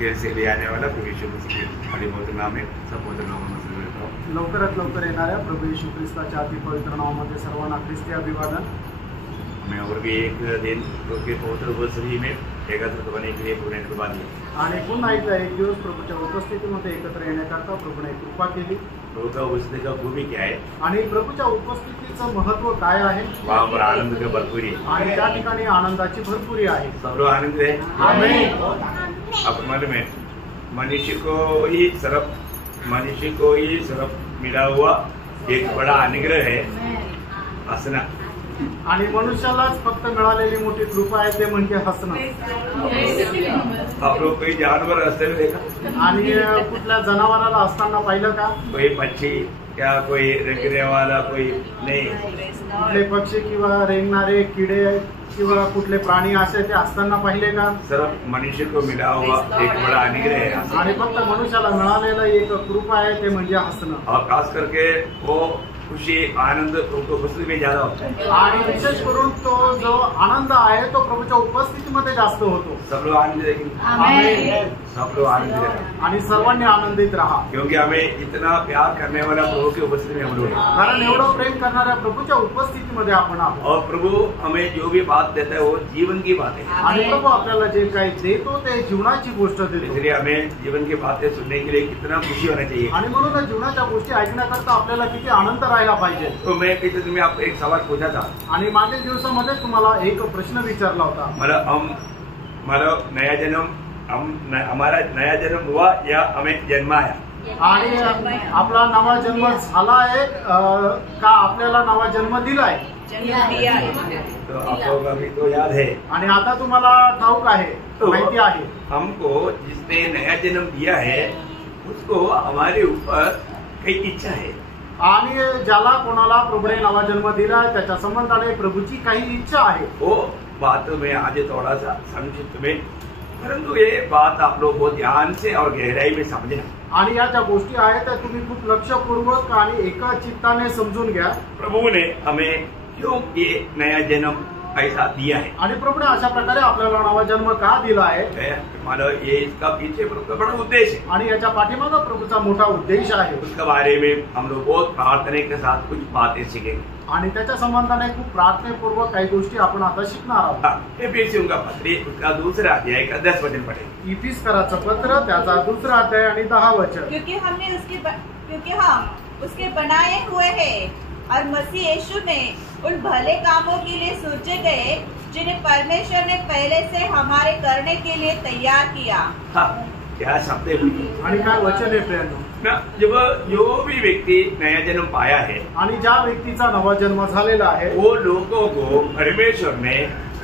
Gel से ले आने वाला प्रभु यीशु मसीह के बड़े पवित्र नाम में सब पवित्र नाम में करता हूँ। लवकरात लवकर येणाऱ्या प्रभू येशू ख्रिस्ताच्या अति पवित्र नावामध्ये सर्वांना ख्रिस्ती अभिवादन। मैं और भी एक दिन के पवित्र उपस्थिति में एकत्र होने के लिए प्रभु ने कृपा दी आणि पुन्हा एकदा एक दिवस प्रभूच्या उपस्थितीमध्ये एकत्र येण्याकरता प्रभूने कृपा केली। प्रभु का उपस्थिति का खूबी क्या है आणि प्रभूच्या उपस्थितीचं महत्त्व काय आहे? वहाँ पर आनंद का भरपूरी है आणि त्या ठिकाणी आनंदाची भरपुरी आहे। सब लोग आनंद है। आमीन। अब मालूम है मनुष्य को ही सरफ मिला हुआ एक बड़ा अनुग्रह है हंसना। आणि मनुष्यालाच फक्त मिळालेली मोठी कृपा आहे ते म्हणजे हसणं। आप लोग कोई जानवर रस्ते में देखा? आणि कुठल्या जनावराला हसताना पाहिलं का? कोई पक्षी क्या कोई रेंगने वाला कोई नहीं? कुठले पक्षी किंवा रेंगणारे किडे किंवा कुठले प्राणी असे ते हसताना पाहिले का? सिर्फ मनुष्य को मिला हुआ एक बड़ा अनुग्रह है आणि फक्त मनुष्याला मिळालेलं एक कृपा आहे ते म्हणजे हसणं। और खास करके वो खुशी आनंद उनको खुशी में ज्यादा होता है आणि विशेष करून तो जो आनंद आहे तो प्रभूच्या उपस्थितीमध्ये जास्त होतो। सब लोग आनंद देखेंगे। आमीन। सब लोग आनंद देखेंगे आणि सर्वांनी आनंदित राहा क्योंकि हमें इतना प्यार करने वाला प्रभु की उपस्थिति में हम लोग हैं। कारण एवढं प्रेम करणाऱ्या प्रभूच्या उपस्थितीमध्ये आपण आहोत। और प्रभु हमें जो भी बात देता है वो जीवन की बात है आणि प्रभू आपल्याला जे काही देतो ते जीवनाची गोष्ट देतो। इसलिए हमें जीवन की बातें सुनने के लिए कितना खुशी होना चाहिए आणि म्हणून जीवनाच्या गोष्टी ऐकण्याकरता आपल्याला किती आनंद राहायला पाहिजे। तो मैं किसी दिन में आपको एक सवाल पूछा था आणि मागील दिवसामध्ये तुम्हाला एक प्रश्न विचारला होता। हमारा नया जन्म हुआ या हमें जन्म आया? आणि आपला नवा जन्म झाला आहे का आपल्याला नवा जन्म दिलाय? तो आप लोगों का भी तो याद है आणि आता तुम्हाला ठाऊक आहे माहिती आहे हमको जिसने नया जन्म दिया है उसको हमारे ऊपर कई इच्छा है। आणि ज्याला कोणाला प्रभूने नवा जन्म दिला त्याच्या संबंधाने प्रभूची काही इच्छा आहे। वो बात में आज थोड़ा सा संक्षिप्त में परंतु ये बात आप लोग बहुत ध्यान से और गहराई में समझना। आणि या ज्या गोष्टी आहेत त्या तुम्ही खूप लक्षपूर्वक आणि एका चित्ताने समजून घ्या। प्रभु ने हमें क्यों ये नया जन्म ऐसा दिया है आणि प्रभूने अशा प्रकारे आपल्याला नवा जन्म का दिला आहे? मानो ये इसका पीछे प्रभु का बड़ा उद्देश्य है आणि याच्या पाठीमागे प्रभूचा मोठा उद्देश आहे। उसके बारे में हम लोग बहुत प्रार्थना के साथ कुछ बातें सीखेंगे आणि त्याच्या संबंधाने खूप प्रार्थनापूर्वक काही गोष्टी आपण आता शिकणार आहोत। एफिसियों का पत्र उसका दूसरा अध्याय का 10 वचन पढ़ेंगे। इफिसकराचं पत्र त्याचा दुसरा अध्याय आणि 10 वचन। क्योंकि हम उसके बनाए हुए हैं और मसीह यीशु में उन भले कामों के लिए सोचे गए जिन्हें परमेश्वर ने पहले से हमारे करने के लिए तैयार किया। क्या शब्द हुई आणि काय वचन आहे प्रियांनो? जब जो भी व्यक्ति नया जन्म पाया है आणि ज्या व्यक्तीचा नवा जन्म झालेला आहे वो लोगों को परमेश्वर ने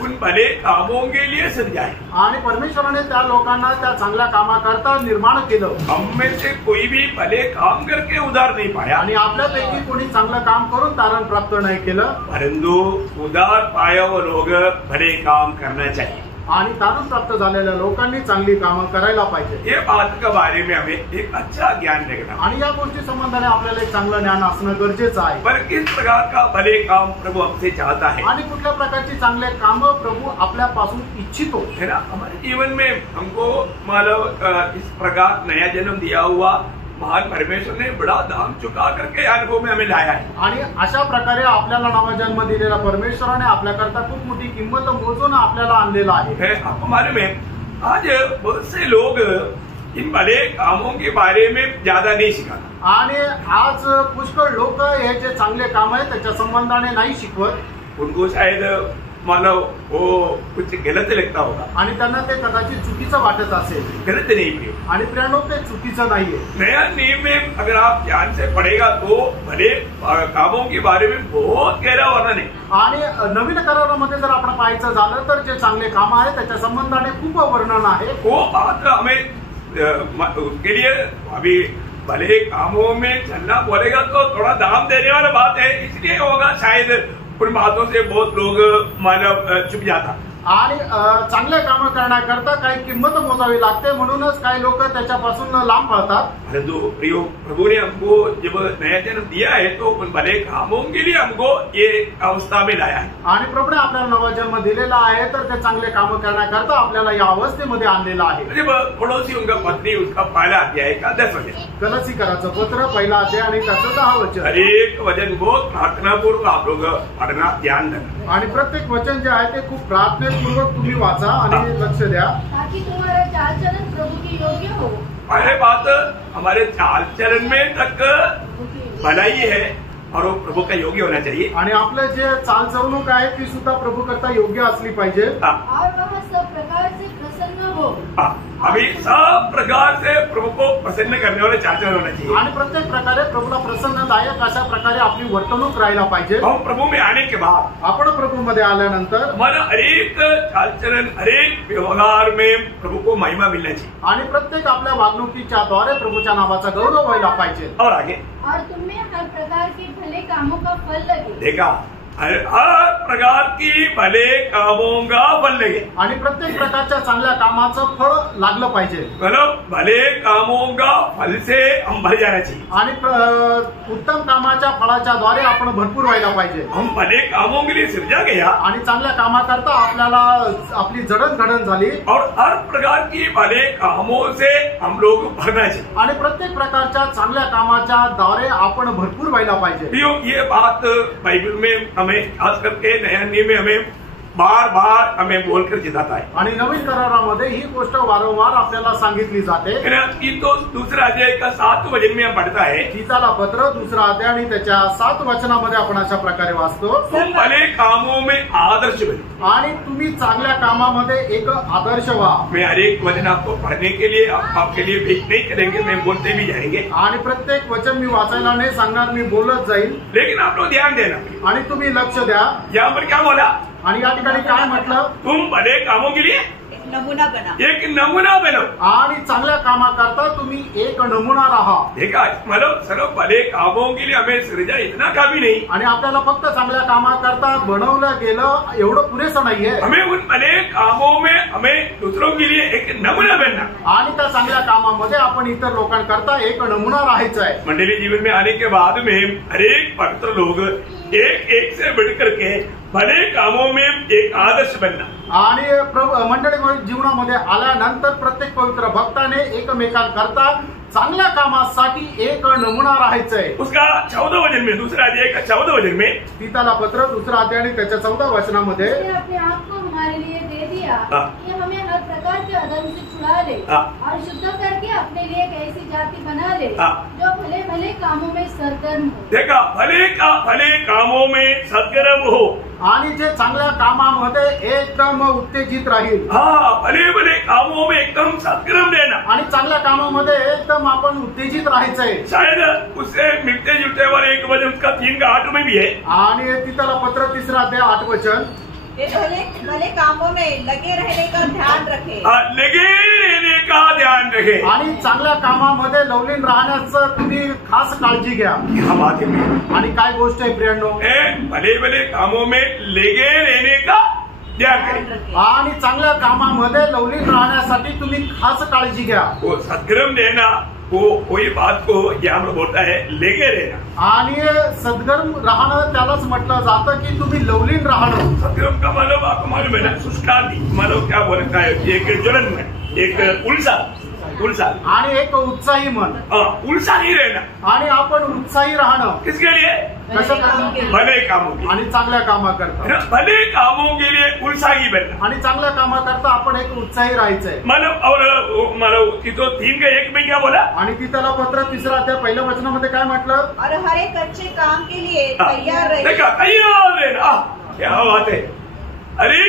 उन भले कामों के लिए सृजाए आणि परमेश्वराने त्या लोकांना त्या चांगल्या कामाकरता निर्माण केलं। हम में से कोई भी भले काम करके उद्धार नहीं पाया आणि आपल्यापैकी कोणी चांगलं काम करून तारण प्राप्त नाही केलं परंतु उद्धार पाया वो लोग भले काम करना चाहिए आणि तारण प्राप्त झालेल्या लोकांनी चांगली कामं करायला पाहिजे। ये बात के बारे में हमें एक अच्छा ज्ञान रखना आणि या गोष्टी संबंधाने आपल्याला एक चांगलं ज्ञान असणं गरजेचं आहे। पर किस प्रकार का भले काम प्रभु हमसे चाहता है आणि कुठल्या प्रकारची चांगले काम प्रभू आपल्यापासून इच्छितो है ना। हमारे जीवन में हमको मतलब इस प्रकार नया जन्म दिया हुआ महान परमेश्वर ने बड़ा दाम चुका करके अनुभव में हमें लाया है। आणि अशा प्रकारे आपल्याला नवा जन्म दिलेला परमेश्वराने आपल्याकरता खूप मोठी किंमत मोजून आपल्याला आणलेला आहे। आपको मालूम है आज बहुत से लोग इन भले कामों के बारे में ज्यादा नहीं सिखाते आणि आज पुष्कळ लोक हे जे चांगले काम आहे त्याच्या संबंधाने नाही शिकवत। उनको शायद मानो वो कुछ गलत लगता होगा आणि त्यांना ते कदाचित चुकीचं वाटत असेल। गलत नहीं प्रिय आणि प्रियांनो ते चुकीचं नाहीये। नया नियम में अगर आप ध्यान से पढ़ेगा तो भले कामों के बारे में बहुत गहरा वर्णन है। आणि नवीन करारामध्ये जर आपण पाहायचं झालं तर जे चांगले काम आहे त्याच्या संबंधाने खूप वर्णन आहे। वो बात हमें उसके लिए अभी भले कामों में चलना बोलेगा तो थोड़ा दाम देने वाला बात है इसलिए होगा शायद उन बातों से बहुत लोग मानव चुप जाता। आणि चांगले काम करण्याकरता काही किंमत मोजावी लागते, म्हणूनच काही लोक त्याच्यापासून लांब पळतात. परंतु प्रियो, प्रभु ने हमको जब नया जन्म दिया है तो उन भले कामों के लिए हमको ये अवस्था में लाया है. आणि प्रभूने आपल्याला नवा जन्म दिलेला आहे, तर ते चांगले काम करण्याकरता आपल्याला या अवस्थेमध्ये आणलेलं आहे. जब पड़ोसी उनका पत्नी उसका पहला अध्याय का 10 वचन, गलतीकराचं पत्र पहिला अध्याय आणि त्याचं 10 वचन. हर एक वचन को प्रार्थना पूर्वक आप लोग पढ़ना, ध्यान देना. आणि प्रत्येक वचन जे आहे ते खूप प्रार्थनापूर्वक तुम्ही वाचा आणि लक्ष द्या, ताकि तुम्हारा चाल चलन प्रभु के योग्य हो. पहले बात, हमारे चाल चलन में तक भलाई है और वो प्रभु का योग्य होना चाहिए. आणि आपलं जे चालचवणूक आहे ती सुद्धा प्रभू करता योग्य असली पाहिजे. और वह सब प्रकार से प्रसन्न हो. अभी सब प्रकार से प्रभु को प्रसन्न करने वाले चाल चलन होना चाहिए. आणि प्रत्येक प्रकारे प्रभूला प्रसन्नदायक अशा प्रकारे आपली वर्तणूक राहायला पाहिजे. हम प्रभु में आने के बाद आपण प्रभू मध्ये आल्यानंतर हमारा हरेक चाल चलन, हरेक व्यवहार में प्रभु को महिमा मिलना चाहिए. आणि प्रत्येक आपल्या वागणुकीच्या द्वारे प्रभूच्या नावाचा गौरव व्हायला पाहिजे. और आगे और तुम्हें हर प्रकार के भले कामों का फल लगे. देखा, हर प्रकार की भले कामों का फल लगे. आणि प्रत्येक प्रकारच्या चांगल्या कामाचं फळ लागलं पाहिजे. मतलब भले कामों का फल से हम भर जाना चाहिए. आणि उत्तम कामाच्या फळाच्या द्वारे आपण भरपूर व्हायला पाहिजे. हम भले कामों के लिए सृजा गया आणि चांगल्या कामाकरता आपल्याला आपली जडणघडण झाली. और हर प्रकार की भले कामों से हम लोग भरना चाहिए. आणि प्रत्येक प्रकारच्या चांगल्या कामाच्या द्वारे आपण भरपूर व्हायला पाहिजे. ये बात बाइबल में हमें खास करके नया नियम में हमें बार बार हमें बोलकर जिताता है. आणि नवीन करारामध्ये ही गोष्ट वारंवार आपल्याला सांगितली जाते. तो दूसरा अध्याय का 7 वचन में हम पढ़ता है, गीताला पत्र 2 अध्याय आणि त्याच्या 7 वचनामध्ये आपण अशा प्रकारे वाचतो, तुम भले कामों में आदर्श बनो. आणि तुम्ही चांगल्या कामामध्ये एक आदर्श व्हा. मैं हर एक वचन आपको पढ़ने के लिए आपके लिए वेट नहीं करेंगे, मैं बोलते भी जाएंगे. आणि प्रत्येक वचन मी वाचायला नाही सांगणार, मी बोलत जाईल. लेकिन आप लोग ध्यान देना, आणि तुम्ही लक्ष द्या. यहाँ पर क्या बोला? आणि या ठिकाणी काय म्हटलं? तुम भले कामों के लिए एक नमूना बना. एक नमूना बनो. आणि चांगल्या कामाकरता तुम्ही एक नमुना राहा. देखा, मतलब सर्व भले कामों के लिए हमें सृजा इतना काफी नहीं. आणि आपल्याला फक्त चांगल्या कामाकरता बनवलं गेलं एवढं पुरेसं नाहीये. हमें उन भले कामों में हमें दूसरों के लिए एक नमूना बनना. आणि त्या चांगल्या कामामध्ये आपण इतर लोकांकरता एक नमुना राहायचा आहे. मंडली जीवन में आने के बाद में हरेक पवित्र लोग एक से बढ़ करके भले कामों में एक आदर्श बनना. आणि मंडळी जीवनामध्ये आल्यानंतर प्रत्येक पवित्र भक्ताने एकमेकांकरता चांगल्या कामासाठी एक नमुना राहायचंय. उसका 14 वचन में, दूसरा अध्याय का 14 वचन में, गीताला पत्र 2 अध्याय आणि त्याच्या 14 वचनामध्ये, उसने अपने आप को हमारे लिए दे दिया कि हमें हर प्रकार के अधर्म से छुड़ा ले और शुद्ध करके अपने लिए एक ऐसी जाति बना ले जो भले भले कामों में सरगर्म हो. देखा, भले कामों में सदगर्म हो. आणि जे चांगल्या कामामध्ये एकदम उत्तेजित राहील. भले भले कामों में एकदम सदगर्म रहना. आणि चांगल्या कामामध्ये एकदम आपण उत्तेजित राहायचंय. शायद उससे मिलते जुलते वाले एक वचन उसका 3 का 8 में भी है. आणि गीताला पत्र 3 अध्याय 8 वचन, ये भले भले कामों में लगे रहने का ध्यान रखे. लगे रहने का ध्यान रखे. आणि चांगल्या कामामध्ये लवलीन राहण्याचं तुम्ही खास काळजी घ्या. क्या बात है. आणि काय गोष्ट आहे प्रियांनो, भले भले कामों में लगे रहने का ध्यान करें. आणि चांगल्या कामामध्ये लवलीन राहण्यासाठी तुम्ही खास काळजी घ्या. वो सदगर्म रहना, वो कोई बात को यहाँ पर बोलता है लेके रहना. आणि सदगर्म राहणं त्यालाच म्हटलं जातं की तुम्ही लवलीन राहणं. सदगर्म का मतलब आपको मालूम है ना, शुष्कांति, मतलब क्या बोलता है, एक ज्वलन में एक उल्सा आणि एक उत्साही मन. उत्साही रहना. आणि आपण उत्साही राहणं किसके लिए? कशाकरता? भले कामों के. आणि चांगल्या कामाकरता. भले कामों के लिए उत्साही बनना. आणि चांगल्या कामाकरता आपण एक उत्साही राहायचंय. मतलब तिथं 3 का 1 में क्या बोला? आणि गीताला पत्र 3 अध्याय 1 वचनामध्ये काय म्हटलं? और हर एक अच्छे काम के लिए तैयार रहे. देखा, तैयार रहना. क्या बात है. अरे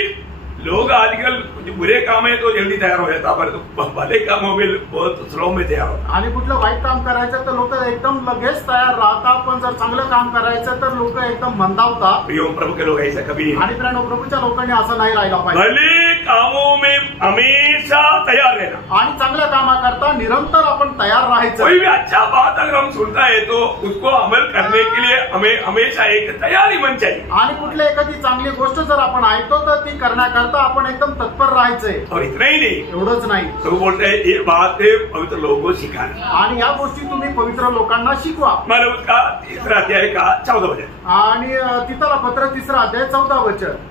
लोग आजकल कुछ बुरे काम है तो जल्दी तैयार हो जाता, पर भले कामों में बहुत स्लो में तैयार होता. आणि कुठलं वाईट काम करायचं तर लोक एकदम लगेच तयार राहतात, पण जर चांगलं काम करायचं तर लोक एकदम मंदावतात. प्रभु के लोग ऐसा कभी नहीं. आणि प्रभूच्या लोकांनी असं नाही राहिला पाहिजे. भले कामों में हमेशा तैयार रहना. आणि चांगल्या कामा करता निरंतर आपण तयार राहायचं. कोई भी अच्छा बात अगर हम सुनता है तो उसको अमल करने के लिए हमें हमेशा एक तैयारी मन चाहिए. आणि कुठली एखादी चांगली गोष्ट जर आपण ऐकतो तर ती करण्याकरता आपण एकदम तत्पर राहायचंय. और इतना ही नहीं, एवढंच नाही, तो बोलते हैं ये बात है पवित्र लोगों को सिखाना. आणि या गोष्टी तुम्ही पवित्र लोकांना शिकवा. मानव का 3 अध्याय का 14 वचन. आणि तिथला पत्र 3 अध्याय 14 वचन.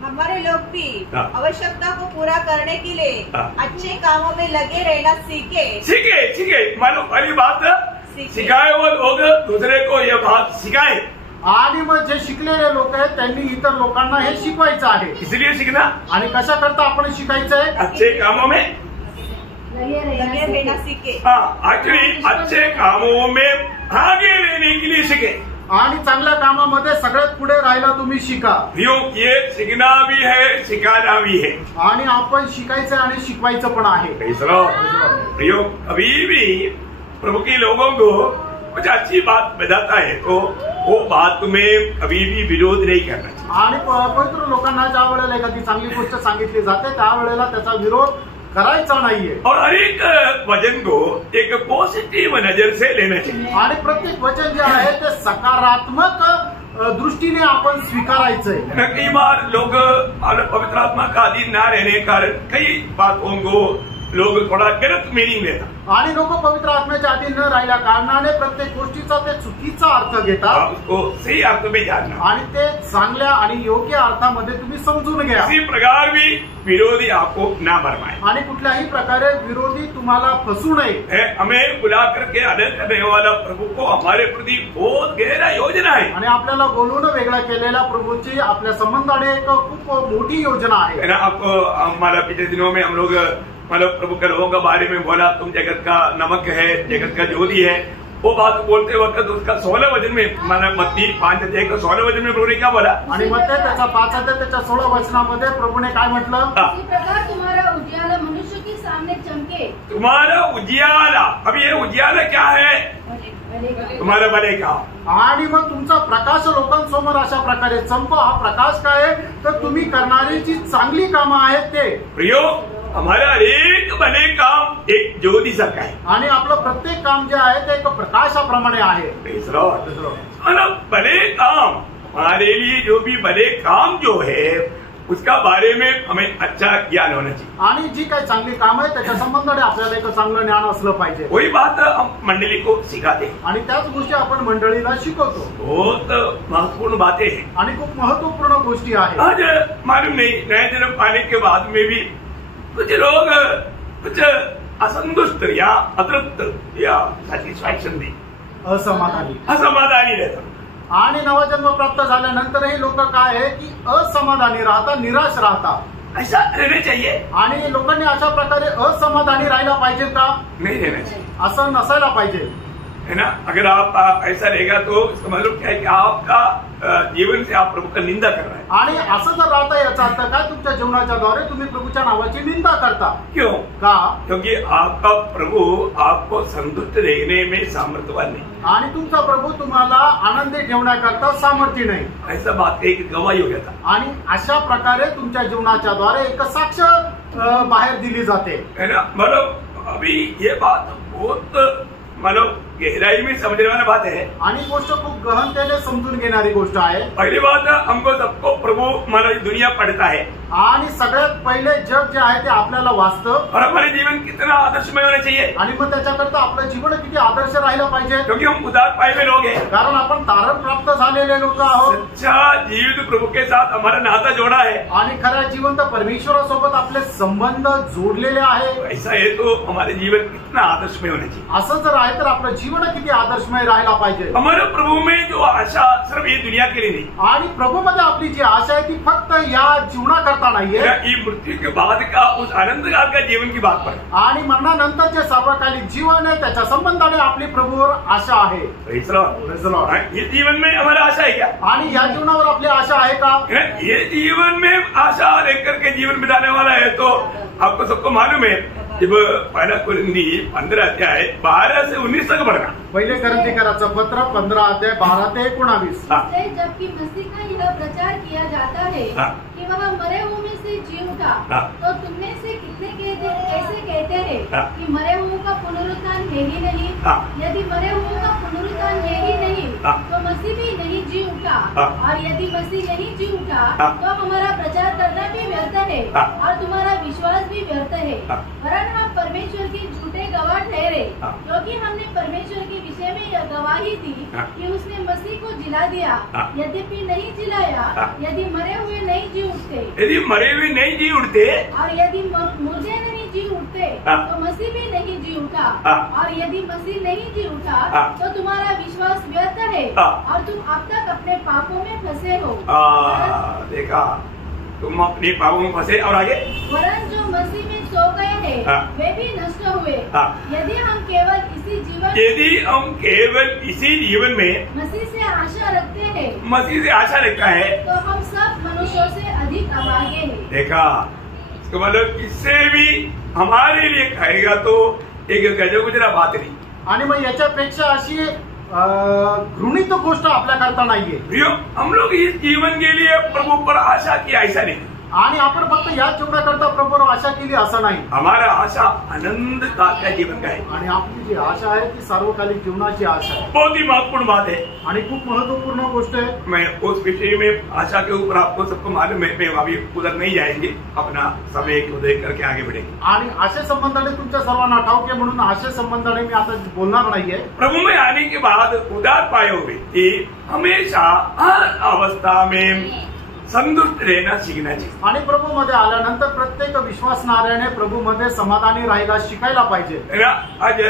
हमारे लोग भी हाँ। आवश्यकता को पूरा करने के लिए हाँ। अच्छे कामों में लगे रहना सीखे. सीखे मानो पहली बात सिखाए वो लोग दूसरे को ये बात सिखाए. आणि मग जे शिकलेले लोक आहेत त्यांनी इतर लोकांना हे शिकवायचं आहे. इसलिए सीखना. आणि कशा करता आपण शिकायचंय? अच्छे कामों में लगे रहना सीखे. हाँ, एक्चुअली अच्छे कामों में आगे रहने के लिए सीखे. आणि चांगल्या कामामध्ये सगळ्यात पुढे राहायला तुम्ही शिका. ये सीखना भी है, सिखाना भी है. आणि आपण शिकायचं आणि शिकवायचं पण आहे. प्रियो, कभी भी प्रभु के लोगों को कुछ अच्छी बात बताता है तो वो बात तुम्हें कभी भी विरोध नहीं करना चाहिए. आणि पवित्र लोकांना ज्या वेळेला एखादी चांगली गोष्ट सांगितली जाते त्यावेळेला त्याचा विरोध करायचा नाहीये. और हर एक वचन को एक पॉजिटिव नजर से लेना चाहिए. आणि प्रत्येक वचन जे आहे ते सकारात्मक दृष्टीने आपण स्वीकारायचंय. कई बार लोग पवित्र आत्मा का अधीन न रहने के कारण कई बातों को लोग थोड़ा गलत मीनिंग लेता. आणि लोक पवित्र आत्म्याच्या अधीन न राहिल्या कारणाने प्रत्येक गोष्टीचा ते चुकीचा अर्थ घेतात. उसको सही अर्थ में जानना. आणि ते चांगल्या आणि योग्य अर्थामध्ये तुम्ही समजून घ्या. किसी प्रकार भी विरोधी आपको ना भरमाए. आणि कुठल्याही प्रकारे विरोधी तुम्हाला फसू नये. हमें बुला करके अलग करने वाला प्रभु को हमारे प्रति बहुत गहरा योजना है. आणि आपल्याला बोलून वेगळा केलेल्या प्रभूची आपल्या संबंधाने एक खूप मोठी योजना आहे. आपको हमारा पिछले दिनों में हम लोग मतलब प्रभु के लोगों के बारे में बोला, तुम जगत का नमक है, जगत का ज्योति है. वो बात बोलते वक्त उसका 16 वचन में माना मत्ती 5 अध्याय का 16 वचन में प्रभु ने क्या बोला. आणि मग त्याचा 5 अध्याय त्याच्या 16 वचनामध्ये प्रभूने काय म्हटलं. इसी प्रकार तुम्हारा उजियाला मनुष्य के सामने चमके. तुम्हारा उजियाला. अभी ये उजियाला क्या है? तुम्हारा भले का. आणि मग तुमचा प्रकाश लोकांसमोर अशा प्रकारे चमको. हा प्रकाश काय आहे तर तुम्ही करणारी जी चांगली कामं आहेत ते. प्रियो, हमारा एक भले काम एक ज्योति सारखा है. आणि आपलं प्रत्येक काम जे आहे ते एक प्रकाशाप्रमाणे आहे. मतलब भले काम हमारे लिए जो भी भले काम जो है उसका बारे में हमें अच्छा ज्ञान होना चाहिए. आणि जी काही चांगली काम आहे त्याच्या संबंधाने आपल्याला एक चांगलं ज्ञान असलं पाहिजे. वही बात हम मंडली को सिखाते. आणि त्याच गोष्टी आपण मंडळीला शिकवतो. बहुत महत्वपूर्ण बातें हैं. आणि खूप महत्वपूर्ण गोष्टी आहेत. आज मालूम नहीं नए जन्म पाने के बाद में भी कुछ लोग कुछ असंतुष्ट या अतृप्त या सैटिस्फैक्शन नहीं, असमाधानी रहता. आणि नवा जन्म प्राप्त झाल्यानंतरही लोक काय आहे की असमाधानी राहतात, निराश राहतात. ऐसा रहना चाहिए. आणि लोकांनी अशा प्रकारे असमाधानी राहायला पाहिजे का? नहीं रहना चाहिए. असं नसायला पाहिजे, है ना. अगर आप ऐसा रहेगा तो इसका मतलब क्या है कि आपका जीवन से आप प्रभु का निंदा कर रहे हैं. आणि असं जर राहता याचा अर्थ काय तुमच्या जीवनाच्या द्वारे तुम्ही प्रभूच्या नावाची निंदा करता. क्यों? का? क्योंकि आपका प्रभु आपको संतुष्ट रहने में सामर्थ्यवान नहीं. आणि तुमचा प्रभू तुम्हाला आनंदी ठेवण्याकरता सामर्थ्य नाही. ऐसा बात एक गवाही हो जाता. आणि अशा प्रकारे तुमच्या जीवनाच्या द्वारे एक साक्ष बाहेर दिली जाते. है ना. मतलब अभी ये बात बहुत मतलब गहराई में समझने वाली बात है. आणि गोष्ट खूप गहनतेने समजून घेणारी गोष्ट आहे. पहली बात हमको सबको प्रभु हमारा दुनिया पढ़ता है. आणि सगळ्यात पहिले जग जे आहे ते आपल्याला वाचतं. और हमारे जीवन कितना आदर्शमय होना चाहिए. आणि मग त्याच्याकरता आपलं जीवन किती आदर्श राहिलं पाहिजे. क्योंकि हम उदार पाए हुए लोग हैं. कारण आपण तारण प्राप्त झालेले लोक आहोत. सच्चा जीवित प्रभु के साथ हमारा नाता जोड़ा है. आणि खऱ्या जिवंत परमेश्वरासोबत आपले संबंध जोडलेले आहे. ऐसा है तो हमारे जीवन कितना आदर्शमय होना चाहिए. असं जर आहे तर आपलं जीवन किती आदर्शमय राहायला पाहिजे. हमारे प्रभु में जो आशा सिर्फ ये दुनिया के लिए नहीं. आणि प्रभूमध्ये आपली जी आशा आहे ती फक्त या जीवनाकरता नाहीये. ये मृत्यू के बाद का उस आनंद काल का जीवन की बात पर. आणि मरणानंतर जे सर्वकालिक जीवन आहे त्याच्या संबंधाने आपली प्रभूवर आशा आहे. ये जीवन में हमारा आशा है क्या? आणि या जीवनावर आपली आशा आहे का? ये जीवन में आशा लेकर के जीवन बिताने वाला है तो आपको सबको मालूम है. जब पहला कुरिन्थी 15 अध्याय 12 से 19 तक पढ़ना. पहिले करंथीकराचं पत्र 15 अध्याय 12 ते 19. जबकि मसीह का यह प्रचार किया जाता है कि वह मरे हुए में से जी उठा, तो तुमने से कितने ऐसे कहते हैं कि मरे हुओं का पुनरुत्थान है ही नहीं। यदि मरे हुओं का पुनरुत्थान है ही नहीं तो मसीह भी नहीं जी उठा, और यदि मसीह नहीं जी उठा तो हमारा प्रचार करना भी व्यर्थ है और तुम्हारा विश्वास भी व्यर्थ है। वरन हम परमेश्वर के झूठे गवाह ठहरे, क्योंकि हमने परमेश्वर के विषय में यह गवाही दी कि उसने मसीह को जिला दिया, यद्यपि नहीं जिलाया। यदि मरे हुए नहीं जी उठते, यदि मरे हुए नहीं जी उठते, और यदि मुर्दे नहीं जी उठते तो मसीह भी नहीं जी उठा, और यदि मसीह नहीं जी उठा तो तुम्हारा विश्वास व्यर्थ है और तुम अब तक अपने पापों में फंसे हो। देखा, तुम अपने पापों में फंसे। और आगे, वरन जो मसीह में सो गए हैं वे भी नष्ट हुए। यदि हम केवल इसी जीवन में मसीह से आशा रखते हैं, मसीह से आशा रखता है, तो हम सब मनुष्यों से अधिक अभागे हैं। देखा, इसका मतलब इससे भी हमारे लिए कहेगा तो एक गजब गुजरा बात नहीं। आणि मग याच्यापेक्षा अशी घृणित गोष्ट आपल्याकरता नाहीये। हम लोग इस जीवन के लिए प्रभु पर आशा की, ऐसा नहीं। आणि आपण फक्त या जीवनाकरता प्रभूवर आशा केली असं नाही। हमारा आशा आनंद का जीवन का है, आणि आपली जी आशा आहे ती सार्वकालिक जीवनाची आशा है। बहुत ही महत्वपूर्ण बात है आणि खूप महत्वपूर्ण गोष्ट है। मैं उस विषय में आशा के ऊपर आपको सबको मालूम है, मैं अभी उधर नहीं जाएंगे, अपना समय को देख करके आगे बढ़ेंगे। आणि आशे संबंधाने तुमच्या सर्वांना ठाऊक आहे, म्हणून आशे संबंधाने मी आता बोलणार नाहीये। प्रभु में आने के बाद उदार पाए हुए कि हमेशा हर अवस्था में संतुष्ट रहना सीखना चाहिए। आणि प्रभू मध्ये आल्यानंतर प्रत्येक विश्वासणाऱ्याने प्रभू मध्ये समाधानी राहायला शिकायला पाहिजे। आज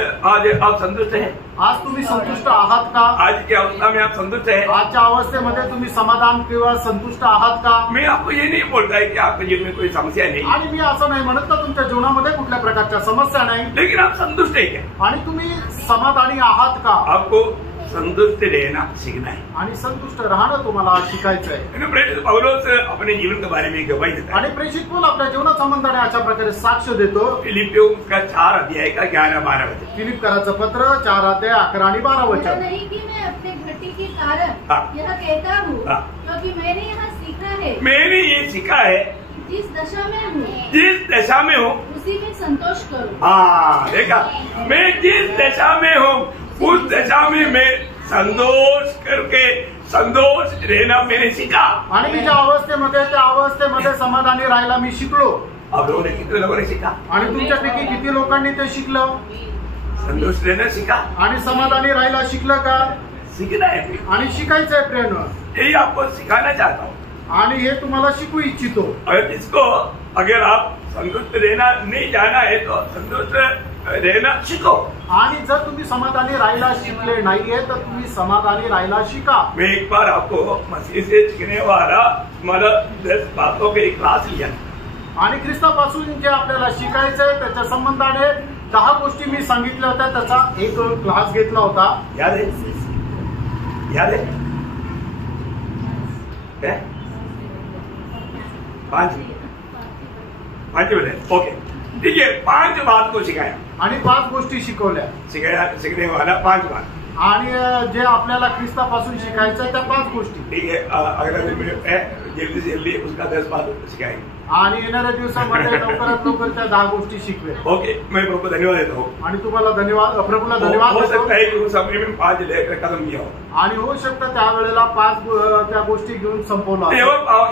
आप संतुष्ट हैं? आज तुम्ही संतुष्ट आहात का? आज की अवस्था में आप संतुष्ट हैं? आजच्या अवस्थेमध्ये तुम्ही समाधान किंवा संतुष्ट आहात का? मैं आपको ये नहीं बोलता है कि आपके जीवन में कोई समस्या नहीं, आणि मी असं नाही म्हणत का तुमच्या जीवनामध्ये कुठल्या प्रकारच्या समस्या नाही, लेकिन आप संतुष्ट है क्या? आणि तुम्ही समाधानी आहात का? आपको संतुष्ट रहना सीखना है, आणि संतुष्ट राहणं तुम्हाला शिकायचं आहे। प्रेरित पौलुस अपने जीवन के बारे में गवाही देता है, आणि प्रेषित पौल आपल्या जीवना संबंधाने अशा प्रकारे साक्ष देतो। फिलिपियों का 4 अध्याय का 11-12 वचन। फिलिपकराचं पत्र 4 अध्याय 11 आणि 12 वचन। नहीं कि मैं अपने घटी के कारण यह कहता हूँ, क्योंकि मैंने यहाँ सीखा है, मैंने ये सीखा है, जिस दशा में हूँ उसी में संतोष करूँ। हाँ, देखा, मैं जिस दशा में हूँ उस दशा में मैं संतोष करके संतोष रहना मैंने सीखा। आणि मी ज्या अवस्थेमध्ये त्या अवस्थेमध्ये समाधानी राहायला मी शिकलो। अब किती लोगों ने सीखा? आणि तुमच्यापैकी किती लोकांनी ते शिकलं? संतोष रहना सीखा आणि समाधानी राहायला शिकलं का? सीखना है आणि शिकायचंय प्रेरणा, यही आपको सिखाना चाहता हूँ आणि हे तुम्हाला शिकू इच्छितो। और इसको अगर आप संतुष्ट रहना नहीं जाना है तो संतुष्ट रहना सीखो। आणि जर तुम्ही समाधानी राहायला शिकले नाहीये तर तुम्ही समाधानी राहायला शिका। मैं एक बार आपको मसीह से सीखने वाला मतलब 10 बातों का एक क्लास लिया, आणि ख्रिस्तापासून जे आपल्याला शिकायचंय त्याच्या संबंधाने 10 गोष्टी मी सांगितल्या होत्या, त्याचा एक क्लास घेतला होता। याद है? याद है? 5 मिनट, ओके, ठीक है। 5 बात को सिखाया आणि 5 गोष्टी शिकवल्या, सीखने वाला 5 बात, आणि जे आपल्याला ख्रिस्तापासून शिकायचं त्या 5 गोष्टी। ठीक है, अगला दिन में जल्दी से जल्दी उसका 10 बात सिखाएंगे, आणि येणाऱ्या दिवसामध्ये लवकरात लवकर त्या 10 गोष्टी शिकवे। ओके, मैं प्रभु को धन्यवाद देता हूँ, आणि तुम्हाला धन्यवाद, प्रभूला धन्यवाद हो देतो। सकता है कि उस समय में 5 लेकर खत्म किया हो, आणि होऊ शकतं त्यावेळेला 5 त्या गोष्टी घेऊन संपवला।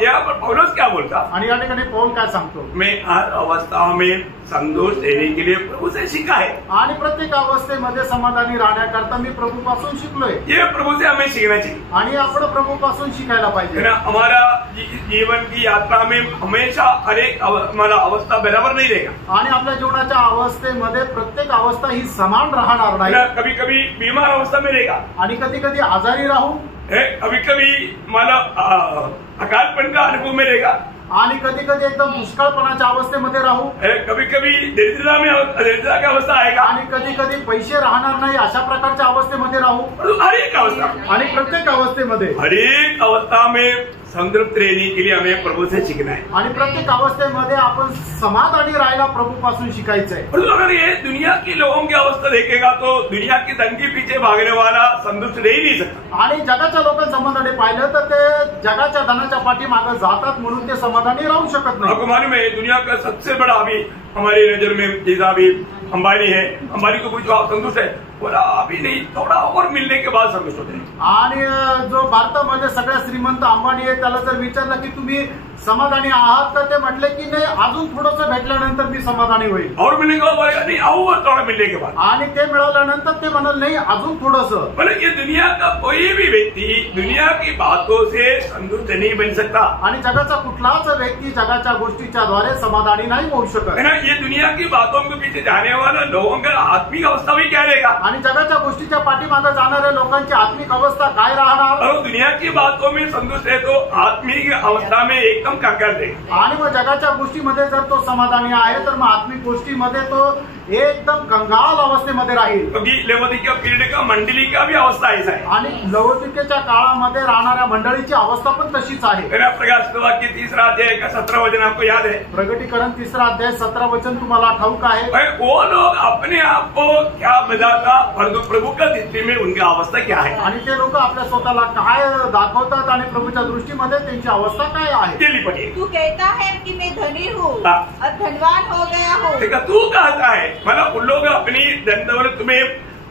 यहाँ पर पौलुस क्या बोलता? आणि या ठिकाणी पौल काय सांगतो? मैं हर अवस्था में संतोष देने के लिए प्रभु से सीखा है, आणि प्रत्येक अवस्थेमध्ये समाधानी राहण्याकरता मी प्रभूपासून शिकलोय। ये प्रभु से हमें सीखना चाहिए, आणि आपण प्रभूपासून शिकायला पाहिजे। हमारा जीवन की यात्रा में हमेशा हर एक हमारा अवस्था बराबर नहीं रहेगा, आणि आपल्या जीवनाच्या अवस्थेमध्ये प्रत्येक अवस्था ही समान राहणार नाही। कभी कभी बीमार अवस्था में रहेगा, आणि कधी कधी आजारी राहू, कभी कभी मतलब अकालपन का अनुभव में रहेगा, आणि कधी कधी एकदम दुष्काळपणाच्या अवस्थेमध्ये राहू, कभी कभी दरिद्रता की अवस्था आएगा, आणि कधी कधी पैसे राहणार नाही अशा प्रकारच्या अवस्थेमध्ये राहू। हर एक अवस्था, आणि प्रत्येक अवस्थेमध्ये हर एक अवस्था में संतृप्त रहने के लिए हमें प्रभु से सीखना है। आणि प्रत्येक अवस्थेमध्ये आपण समाधानी राहायला प्रभूपासून शिकायचं आहे। परंतु अगर ये दुनिया के लोगों की अवस्था देखेगा तो दुनिया की धन के पीछे भागने वाला संतुष्ट रह ही नहीं सकता। आणि जगाच्या लोकांसंबंधाने पाहिलं तर ते जगाच्या धनाच्या पाठीमागे जातात म्हणून ते समाधानी राहू शकत नाही। आपको मालूम है दुनिया का सबसे बड़ा अभी हमारी नजर में जैसा अभी अंबानी है, अंबानी को कुछ संतुष्ट है बोला अभी नहीं, थोड़ा और मिलने के बाद संतुष्ट होते हैं। आणि जो भारतामध्ये सगळ्यात श्रीमंत अंबानी आहे त्याला जर विचारलं की तुम्ही समाधानी आहात तर ते म्हटले की नाही अजून थोडंसं भेटल्यानंतर मी समाधानी होईल। और मिलने के बाद बोलेगा नहीं और थोड़ा मिलने के बाद, आणि ते मिळाल्यानंतर ते म्हणाल नाही अजून थोडंसं। मतलब ये दुनिया का कोई भी व्यक्ति दुनिया की बातों से संतुष्ट नहीं बन सकता। आणि जगाचा कुठलाच व्यक्ती जगाच्या गोष्टीच्या द्वारे समाधानी नाही होऊ शकत है ना। ये दुनिया की बातों के पीछे जाने वाला लोगों का आत्मिक अवस्था भी क्या रहेगा। आणि जगाच्या गोष्टीच्या पाठीमागे जाणाऱ्या लोकांची आत्मिक अवस्था काय राहणार। और दुनिया की बातों में संतुष्ट है तो आत्मिक अवस्था में एकदम कंगाल रहेगा। आणि मग जगाच्या गोष्टीमध्ये जर तो समाधानी आहे तर मग आत्मिक गोष्टीमध्ये तो एकदम कंगाल अवस्थेमध्ये राहील। क्योंकि लवोदिकिया पीरियड का मंडली का भी अवस्था ऐसा है। आणि लवोदिकेच्या काळामध्ये राहणाऱ्या मंडळीची अवस्था पण तशीच आहे। प्रकाश वाक्य 3 अध्याय का 17 वचन आपको याद है। प्रगटीकरण 3 अध्याय 17 वचन तुम्हाला ठाऊक आहे। वो लोग अपने आप को क्या बताता परंतु प्रभु का दृष्टि में उनका अवस्था क्या है। आणि ते लोक आपल्या स्वतःला काय दाखवतात आणि प्रभूच्या दृष्टीमध्ये त्यांची अवस्था काय आहे। दिल्ली पढ़िए। तू कहता है कि मैं धनी हूँ हाँ। और धनवान हो गया हूँ। देखा तू कहता है मतलब उन लोग अपनी धन दौलत में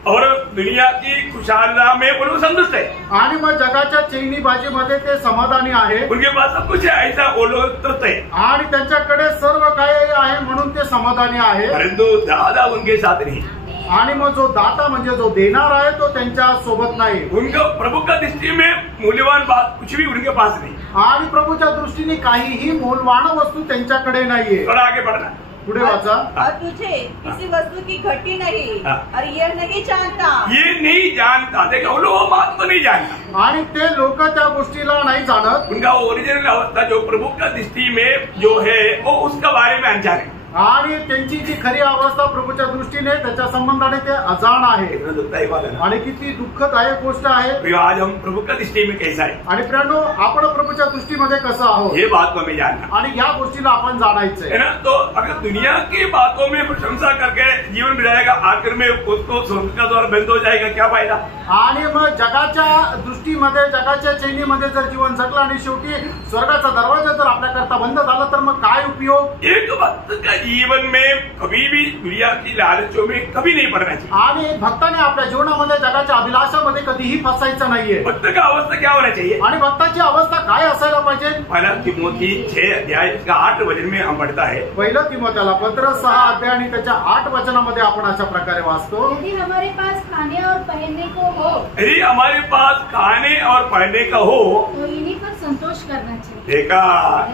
और दुनिया की खुशहाली में वो लोग संतुष्ट है। आणि मग जगाच्या चैनीबाजीमध्ये ते समाधानी आहे। उनके पास सब कुछ है ऐसा वो लोग तो है आणि त्यांच्याकडे सर्व काही आहे म्हणून ते समाधानी आहे। परंतु दादा उनके साथ नहीं। आणि मग जो दाता म्हणजे जो देणार आहे तो त्यांच्या सोबत नाही। उनका प्रभु का दृष्टि में मूल्यवान बात कुछ भी उनके पास नहीं। आणि प्रभूच्या दृष्टीने काहीही मूल्यवान वस्तू त्यांच्याकडे नाहीये। थोड़ा आगे बढ़ना पुढे वाचा। और तुझे किसी वस्तु की घटी नहीं हाँ। और यह नहीं जानता। ये नहीं जानता। देखा वो लोग बात को नहीं जानता। आणि ते लोक त्या गोष्टीला नाही जाणत। उनका ओरिजिनल अवस्था जो प्रभु का दृष्टि में जो है वो उसका बारे में अनजान है। आणि त्यांची जी खरी अवस्था प्रभूच्या दृष्टीने त्याच्या संबंधाने ते अजाण आहे। आणि किती दुःखदायक गोष्ट आहे। आज हम प्रभु का दृष्टि में कैसा है आणि प्रियांनो आपण प्रभूच्या दृष्टीमध्ये कसं आहोत ये बात को हमें जानना आणि या गोष्टीला आपण जाणायचंय है ना। तो अगर दुनिया की बातों में प्रशंसा करके जीवन बिताएगा आखिर में उसको स्वर्ग का द्वार बंद हो जाएगा, क्या फायदा। आणि मग जगाच्या दृष्टीमध्ये जगाच्या चैनीमध्ये जर जीवन जगलं आणि शेवटी स्वर्गाचा दरवाजा जर आपल्याकरता बंद झाला तर मग काय उपयोग। एक भक्त का जीवन में कभी भी दुनिया की लालचों में कभी नहीं पड़ना चाहिए। आणि भक्ताने आपल्या जीवनामध्ये जगाच्या अभिलाषामध्ये कधीही फसायचं नाहीये। भक्त का अवस्था क्या होना चाहिए। आणि भक्ताची अवस्था काय असायला पाहिजे। पहला तिमोथी 6 अध्याय का 8 वचन में हम पढ़ता है। पहिलं तिमोथेला पत्र 6 अध्याय आणि त्याच्या 8 वचनामध्ये आपण अशा प्रकारे वाचतो। यदि हमारे पास खाने और पहनने को हो, यदि हमारे पास खाने और पहनने का हो तो इन्हीं पर संतोष करना चाहिए। देखा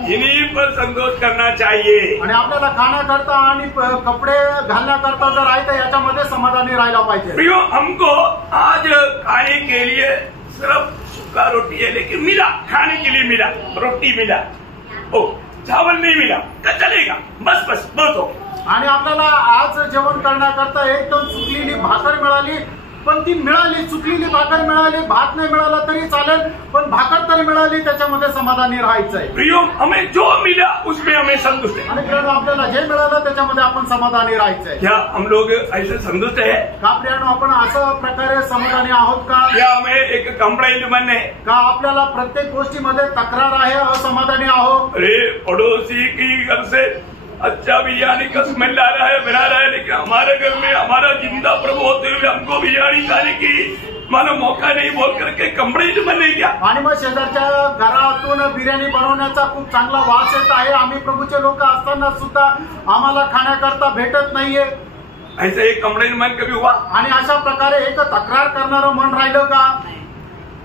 इन्हीं पर संतोष करना चाहिए। आणि आपल्याला खाण्याकरता आणि कपडे घालण्याकरता जर आहे तर याच्यामध्ये समाधानी राहायला पाहिजे। प्रियो हमको आज खाने के लिए सिर्फ सूखा रोटी है लेकिन मिला, खाने के लिए मिला, रोटी मिला, ओ चावल नहीं मिला तो चलेगा, बस बस बहुत हो। आणि आपल्याला आज जेवण करण्याकरता एकदम सुकलेली भाकर मिळाली पण ती मिळाली, चुकलेली भाकर मिळाली, भात नाही मिळाला तरी चालेल पण भाकर तरी मिळाली त्याच्यामध्ये समाधानी राहायचंय। प्रियो हमें जो मिला उसमें हमें संतुष्ट है। आणि प्रियांनो आपल्याला जे मिळालं त्याच्यामध्ये आपण समाधानी राहायचंय। क्या हम लोग ऐसे संतुष्ट है का प्रियांनो आपण असं प्रकारे समाधानी आहोत का। क्या हमें एक कंप्लेंट मन है का आपल्याला प्रत्येक गोष्टीमध्ये तक्रार आहे, असमाधानी आहोत। अरे पड़ोसी की घर से अच्छा बिरयानी का स्मेल आ रहा है, बना रहा है, लेकिन हमारे घर में हमारा जिंदा प्रभु होते हुए हमको बिरयानी खाने की मानो मौका नहीं बोल करके कंप्लेंट बने क्या। आणि मग शेजारच्या घरातून बिर्याणी बनवण्याचा खूप चांगला वास येत आहे, आम्ही प्रभूचे लोक असताना सुद्धा आम्हाला खाण्याकरता भेटत नाहीये। ऐसे एक कंप्लेंट मन कभी हुआ। आणि अशा प्रकारे एक तक्रार करणारं मन राहिलं का।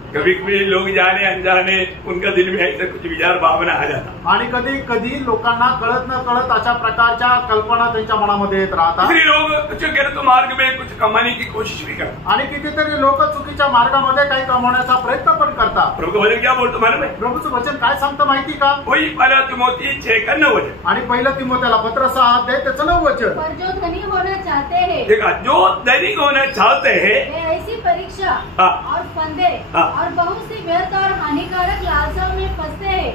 कभी कभी लोग जाने अनजाने उनका दिल में ऐसे कुछ विचार भावना आ जाता। आणि कधी कधी लोकांना कळत न कळत अशा प्रकारच्या कल्पना त्यांच्या मनामध्ये येत राहतात। इसलिए लोग कुछ गलत मार्ग में कुछ कमाने की कोशिश भी करते। आणि कितीतरी लोक चुकीच्या मार्गामध्ये काही कमवण्याचा प्रयत्न पण करतात। प्रभु का वचन क्या बोलतो मालूम है। प्रभूचं वचन काय सांगतं माहिती का। वही पहला तिमोथी 6 का 9 वचन। आणि पहिलं तिमोथेला पत्र 6 अध्याय त्याचं 9 वचन। पर जो धनी होना चाहते हैं, देखा जो धनी होना चाहते हैं वे ऐसी परीक्षा हाँ। और फंदे हाँ। और बहुत सी व्यर्थ और हानिकारक लालसाओं में फंसते हैं।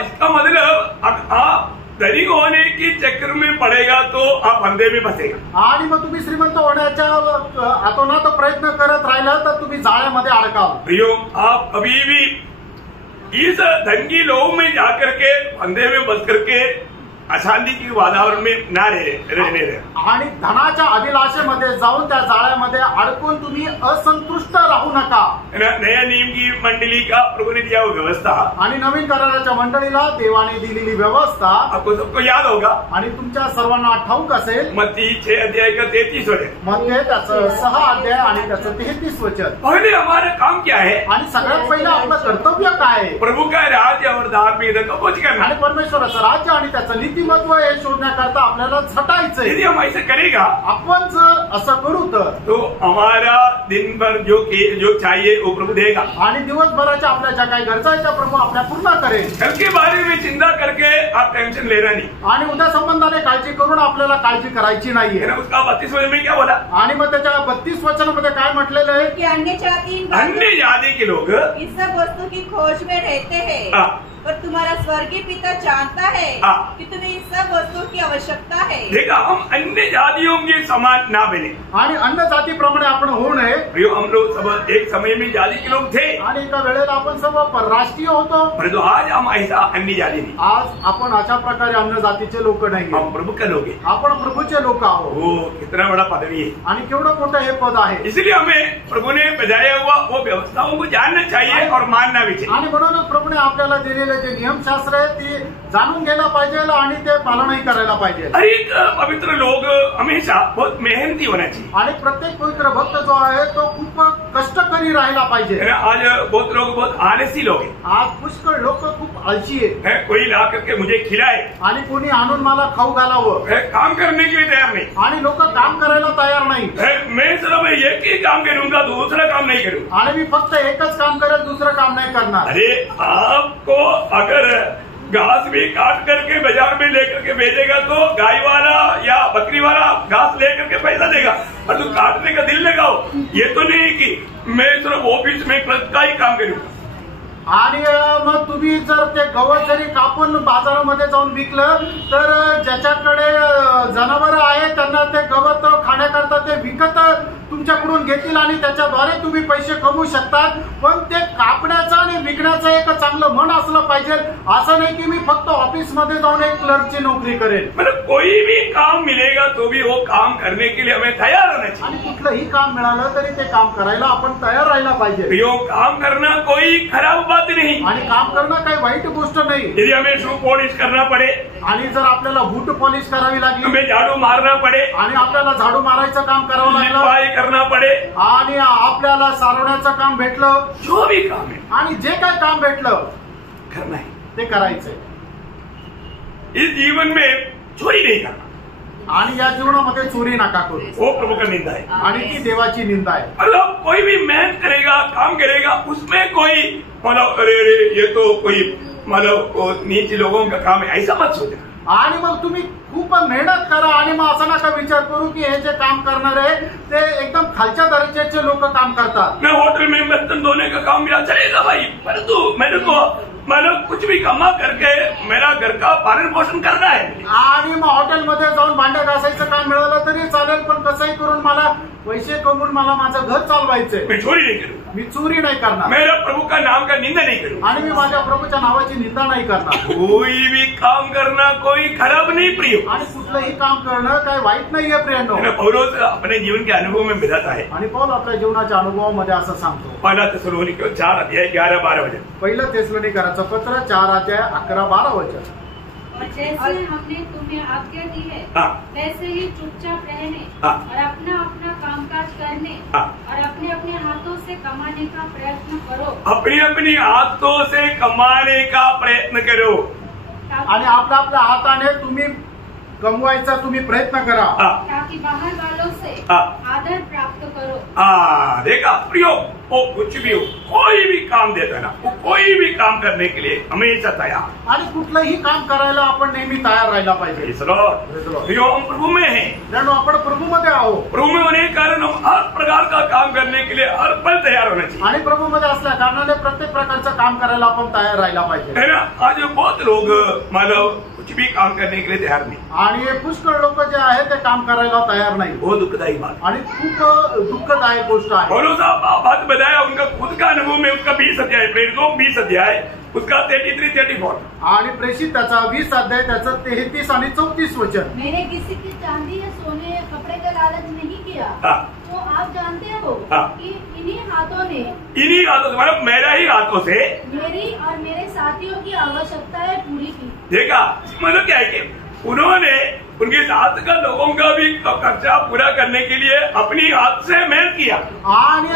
इसका मतलब आप धनिक होने की चक्कर में पड़ेगा तो आप फंदे में फंसेगा। आणि मग तुम्ही श्रीमंत होण्याच्या अतोनात प्रयत्न करत राहिला तर तुम्ही जाळ्यामध्ये अडकाल। प्रियो, आप अभी भी इस धन की लोभ में जाकर के फंदे में बस करके अशांति की वातावरण में ना रहने रहे आणि धनाच्या अभिलाषेमध्ये जाऊन त्या जाळ्यामध्ये अडकून तुम्ही असंतुष्ट राहू नका। नया नियम की मंडली का प्रभु ने दिया हुआ व्यवस्था, आणि नवीन कराराच्या मंडळीला देवाने दिलेली व्यवस्था आपको सबको याद होगा। आणि तुमच्या सर्वांना ठाऊक असेल मत्ती 6 अध्याय का 33 वचन, म्हणजे त्याचं 6 अध्याय आणि त्याचं 33 वचन। पहले हमारा काम क्या है? आणि सगळ्यात पहिलं आपलं कर्तव्य काय आहे? प्रभु का राज्य और धार्मिकता को खोज करना। आणि परमेश्वराचं राज्य आणि त्याचं नीतिमत्व हे शोधण्याकरता आपल्याला झटायचंय। यदि हम ऐसे करेगा आपण जर असं करू तो हमारा दिन भर जो चाहिए वो प्रभु देगा। आणि दिवसभराच्या आपल्या ज्या काही गरजा आहेत त्या प्रभू आपल्या पूर्ण करेल। कल के बारे में चिंता करके आप टेंशन लेना नहीं। आणि उद्या संबंधाने काळजी करून आपल्याला काळजी करायची नाहीये। उसका 32 वचन में क्या बोला? आणि मग त्याच्या 32 वचनामध्ये काय म्हटलेलं आहे कि अन्य जाति के लोग इस सब वस्तु की खोज में रहते हैं, पर तुम्हारा स्वर्गीय पिता जानता है कि तुम्हें इस सब वस्तुओं की आवश्यकता है। देखा, हम अन्य जातियों के समान ना बने आणि अन्य जातीप्रमाणे आपण होऊ नये। हम लोग सब एक समय में जाति के लोग थे आणि एका वेळेला आपण सर्व परराष्ट्रीय होतो, परंतु आज हम ऐसा अन्य जाति नहीं। आज आपण अशा प्रकारे अन्य जातीचे लोक नाही, हम प्रभु के लोग हैं। आपण प्रभूचे लोक आहोत। वो कितना बड़ा पदवी है आणि केवढं मोठं हे पद आहे। इसलिए हमें प्रभु ने बजाया हुआ वो व्यवस्थाओं को जानना चाहिए और मानना भी चाहिए। आणि म्हणूनच प्रभूने आपल्याला दिलेले जे नियमशास्त्र आहे ते जाणून घ्यायला पाहिजे आणि ते पालनही करायला पाहिजे। हर एक पवित्र लोग हमेशा बहुत मेहनती होना चाहिए। आणि प्रत्येक पवित्र भक्त जो आहे तो खूप कष्टकरी राहायला पाहिजे। आज बहुत लोग बहुत आलसी लोग हैं। आज पुष्कळ लोक खूप आळशी है, कोई ला करके मुझे खिलाए आणि कोणी आणून मला खाऊ घालावं, काम करने के लिए तैयार नहीं। आणि लोक काम करायला तयार नाही। मैं सिर्फ एक ही काम करूंगा, दूसरा काम नहीं करूंगा। आणि मी फक्त एकच काम करेल, दुसरं काम नाही करणार। अरे आपको अगर घास भी काट करके बाजार में लेकर के भेजेगा तो गाय वाला या बकरी वाला घास लेकर के पैसा देगा, और तो काटने का दिल लगाओ। ये तो नहीं कि मैं सिर्फ ऑफिस में क्लर्क का ही काम करूंगा। आणि मग तुम्ही जर ते गवत जरी कापून बाजारामध्ये जाऊन विकलं तर ज्याच्याकडे जनावर आहे त्यांना ते गवत खाण्याकरता ते विकत तुमच्याकडून घेतील आणि त्याच्याद्वारे तुम्ही पैसे कमवू शकतात। पण ते कापण्याचं आणि विकण्याचं एक चांगलं मन असलं पाहिजे। असं नाही की मी फक्त ऑफिस मध्ये जाऊन एक क्लर्कची नोकरी करेल। मतलब कोई भी काम मिलेगा तो भी वो काम करने के लिए हमें तैयार होना चाहिए। आणि कुठलंही काम मिळालं तरी ते काम करायला आपण तयार राहायला पाहिजे। यो काम करना कोई खराब बात नहीं, आणि काम करणं काही वाईट गोष्ट नाही। यदि हमें शू पॉलिश करना पड़े, आणि जर आपल्याला बूट पॉलिश करावी लागली, हमें झाड़ू मारना पड़े, आणि आपल्याला झाडू मारायचं काम करावं लागलं, करना पड़े, आणि आपल्याला सारवण्याचं काम भेटलं, जो भी काम है, आणि जे काय काम भेटलं करना है, ते करायचंय। इस जीवन में चोरी नहीं करना, आणि या जीवनामध्ये चोरी नका करू, वो प्रभु का निंदा है आणि ती देवाची निंदा आहे। मतलब कोई भी मेहनत करेगा, काम करेगा, उसमें कोई मतलब अरे ये तो कोई मतलब नीचे लोगों का काम है, ऐसा मत सोचना। आणि मग तुम्ही खूप मेहनत करा आणि मग असं नका विचार करू की हे जे काम करणार आहे ते एकदम खालच्या दर्जाचे लोक काम करतात। मैं होटल में बर्तन धोने का काम मिला चलेगा भाई, परंतु मेरे को मतलब कुछ भी कमा करके मेरा घर का पालन पोषण करना है। आणि मग हॉटेलमध्ये जाऊन भांडे घासायचं काम मिळालं तरी चालेल, पण कसंही करून मला पैसे कमवून मला माझं घर चालवायचंय। मैं चोरी नहीं करूंगा, मी चोरी नाही करणार, मेरा प्रभु का नाम का निंदा नहीं करूंगा, आणि मी माझ्या प्रभूच्या नावाची निंदा नाही करणार। कोई भी काम करना कोई खराब नहीं प्रिय, आणि कुठलंही काम करणं काही वाईट नाहीये प्रियांनो। पौलुस अपने जीवन के अनुभव में बताता है, आणि पौल आपल्या जीवनाच्या अनुभवामध्ये असं सांगतो। पहला थिस्सलुनीकियों 4 अध्याय 11-12 वचन। पहिलं थिस्सलुनीकरांचं पत्र 4 अध्याय 11-12 वचन। और जैसे हमने तुम्हें आज्ञा दी है वैसे ही चुपचाप रहने और अपना अपना कामकाज करने और अपने अपने हाथों से कमाने का प्रयत्न करो। अपनी अपनी हाथों से कमाने का प्रयत्न करो, आणि आपल्या आपल्या हाताने तुम्ही कमवायचा तुम्ही प्रयत्न करा, ताकि बाहर वालों से आदर प्राप्त करो। देखा प्रियो, वो कुछ भी हो, कोई भी काम देता है ना, वो कोई भी काम करने के लिए हमेशा तैयार। आणि कुठलंही काम करायला आपण नेहमी तयार राहायला पाहिजे। हम प्रभु में हैं, जणू आपण प्रभूमध्ये आहो। प्रभु में होने के कारण हम हर प्रकार का काम करने के लिए हर पल तैयार होना चाहिए। आणि प्रभूमध्ये असल्या कारणाने प्रत्येक प्रकारचं काम करायला आपण तयार राहायला पाहिजे, है ना। आज बहुत लोग मतलब कुछ भी काम करने के लिए तैयार नहीं, आणि हे पुष्कळ लोक जे आहे ते काम करायला तयार नाही। बहुत दुखदायी बात आणि खूप दुःखदायक गोष्ट आहे। पौलुस साहब बात बताया उनका खुद का अनुभव में, उसका 20 अध्याय, प्रेरितों 20 अध्याय, उसका 33-34 आणि प्रेषित त्याचा 20 अध्याय त्याचं 33 आणि 34 वचन। मैंने किसी की चांदी या सोने या कपड़े का लालच नहीं किया, तो आप जानते हो कि इन्हीं हाथों से, मतलब मेरा ही हाथों से मेरी और मेरे साथियों की आवश्यकताएं पूरी की। देखा, मतलब क्या है कि उन्होंने उनके साथ का लोगों का भी खर्चा पूरा करने के लिए अपनी हाथ से मेहनत किया, आणि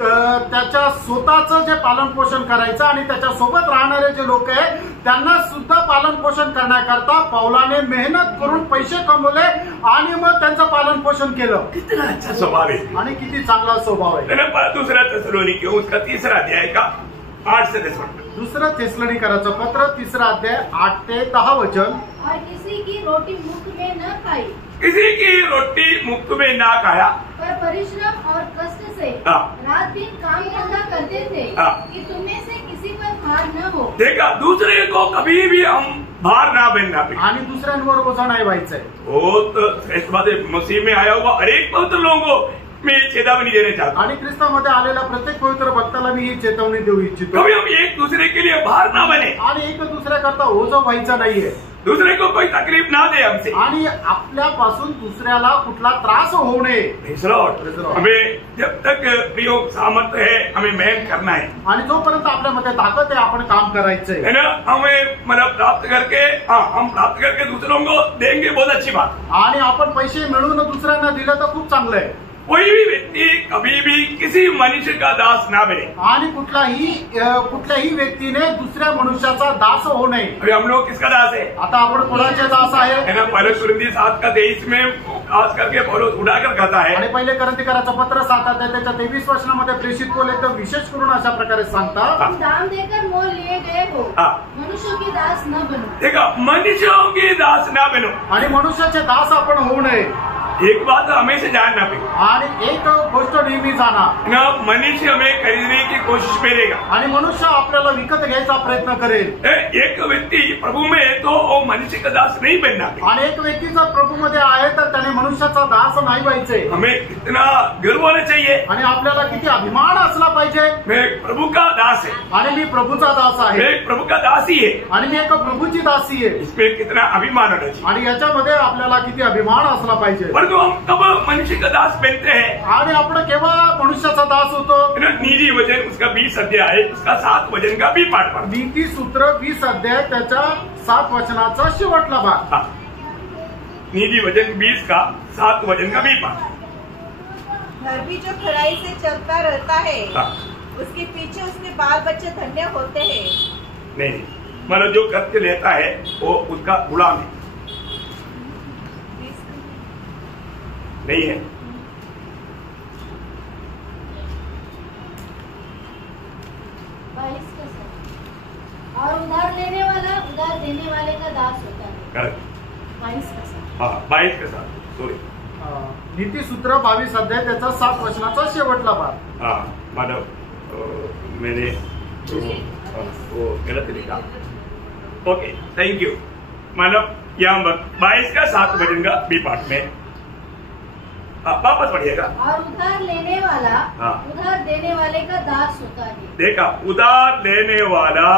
त्याच्या स्वतःचं जे पालन पोषण करायचं आणि त्याच्या सोबत राहणारे जे लोक आहेत त्यांना सुद्धा पालन पोषण करण्याकरता पौलाने मेहनत करून पैसे कमवले आणि मग त्यांचं पालन पोषण केलं। कितना अच्छा स्वभाव है आणि किती चांगला स्वभाव आहे। दूसरा थिस्सलुनीकियों उसका 3 अध्याय का 8 से 10 वचन। दुसरं थिस्सलुनीकराचं पत्र 3 अध्याय 8 ते 10 वचन। और किसी की रोटी मुफ्त में न खाई, किसी की रोटी मुफ्त में ना खाया, पर परिश्रम और कष्ट से रात दिन काम धंधा करते थे कि तुम में से किसी पर भार न हो। देखा, दूसरे को कभी भी हम भार ना बनना पे, आणि दुसऱ्यांवर ओझा नाही व्हायचंय। बहुत श्रेष्ठ बात है। मसीह में आया हुआ हर एक पवित्र लोगों को मैं चेतावनी देना चाहता हूँ, आणि ख्रिस्तामध्ये आलेल्या प्रत्येक पवित्र भक्ताला मी ही चेतावणी देऊ इच्छितो, कभी हम एक दूसरे के लिए भार ना बने आणि एक दुसऱ्याकरता ओझं व्हायचं नाहीये, दूसरे को कोई तकलीफ ना दे हमसे, आणि आपल्यापासून दुसऱ्याला कुठला त्रास होऊ नये। हमें जब तक प्रयोग सामर्थ्य है हमें मेहनत करना है, आणि जोपर्यंत आपल्यामध्ये ताकद आहे आपण काम करायचंय, है ना। हमें मतलब प्राप्त करके हम प्राप्त करके दूसरों को देंगे, बहुत अच्छी बात। आणि आपण पैसे मिळवून दुसऱ्यांना दिलं तर खूप चांगलं आहे। कोई भी व्यक्ति कभी भी किसी मनुष्य का दास ना बने, आणि कुठल्याही व्यक्तीने दुसऱ्या मनुष्याचा दास होऊ नये। अभी हम लोग किसका दास है? आता आपण कोणाचे दास आहे? है ना। पहले कुरिन्थी 7:23 में खास करके पौलुस उठाकर कहता है, आणि पहिले कोरिन्थीकराचं पत्र 7 अध्याय त्याच्या 23 वचनामध्ये प्रेषित पौल एकदम विशेष करून अशा प्रकारे सांगतात, तुम दाम देकर मोल लिए गए हो, मनुष्यों की दास न बनो। देखा, मनुष्यों की दास ना बनो, आणि मनुष्याचे दास आपण होऊ नये। एक बात हमें से जानना पे, आणि एक गोष्ट नेहमी जाणा ना, मनुष्य हमें खरीदने की कोशिश करेगा, आणि मनुष्य आपल्याला विकत घ्यायचा प्रयत्न करेल। एक व्यक्ति प्रभु में है तो वो मनुष्य का दास नहीं बनना, आणि एक व्यक्ती जर प्रभूमध्ये आहे तर त्याने मनुष्याचा दास नाही व्हायचे। हमें कितना गर्व होना चाहिए, आणि आपल्याला किती अभिमान असला पाहिजे, मैं प्रभु का दास है, आणि मी प्रभूचा दास आहे, मैं प्रभु का दासी है, आणि मी एक प्रभूची दासी आहे। इसमें कितना अभिमान होना चाहिए, आणि याच्यामध्ये आपल्याला किती अभिमान असला पाहिजे। परंतु हम कब मनुष्य का दास बनते हैं? आणि आपण केव्हा मनुष्याचा दास होतो? नीति वचन उसका 20 अध्याय उसका 7 वचन का भी पाठ पढ़। नीति सूत्र 20 अध्याय त्याच्या 7 वचनाचा शेवटला भाग। नीति वचन 20 का 7 वचन का भी पाठ। धर्मी जो खराई से चलता रहता है उसके पीछे उसके बाल बच्चे धन्य होते हैं। नहीं, मतलब जो कर्त्य लेता है वो उसका गुलाम है, नहीं है। और उधार लेने वाला उधार देने वाले का दास होता है। करेक्ट। 22 का साथ। हाँ, 22 के साथ, सॉरी। नीति सूत्र 22 अध्याय त्याचा 7 वचनाचा शेवटला भाग। हाँ, मतलब मैंने वो गलत लिखा। Okay, thank you. मतलब यहाँ 22 का 7 वचन का बी पार्ट में वापस पढ़िएगा। और उधार लेने वाला उधार देने वाले का दास होता है। देखा, उधार लेने वाला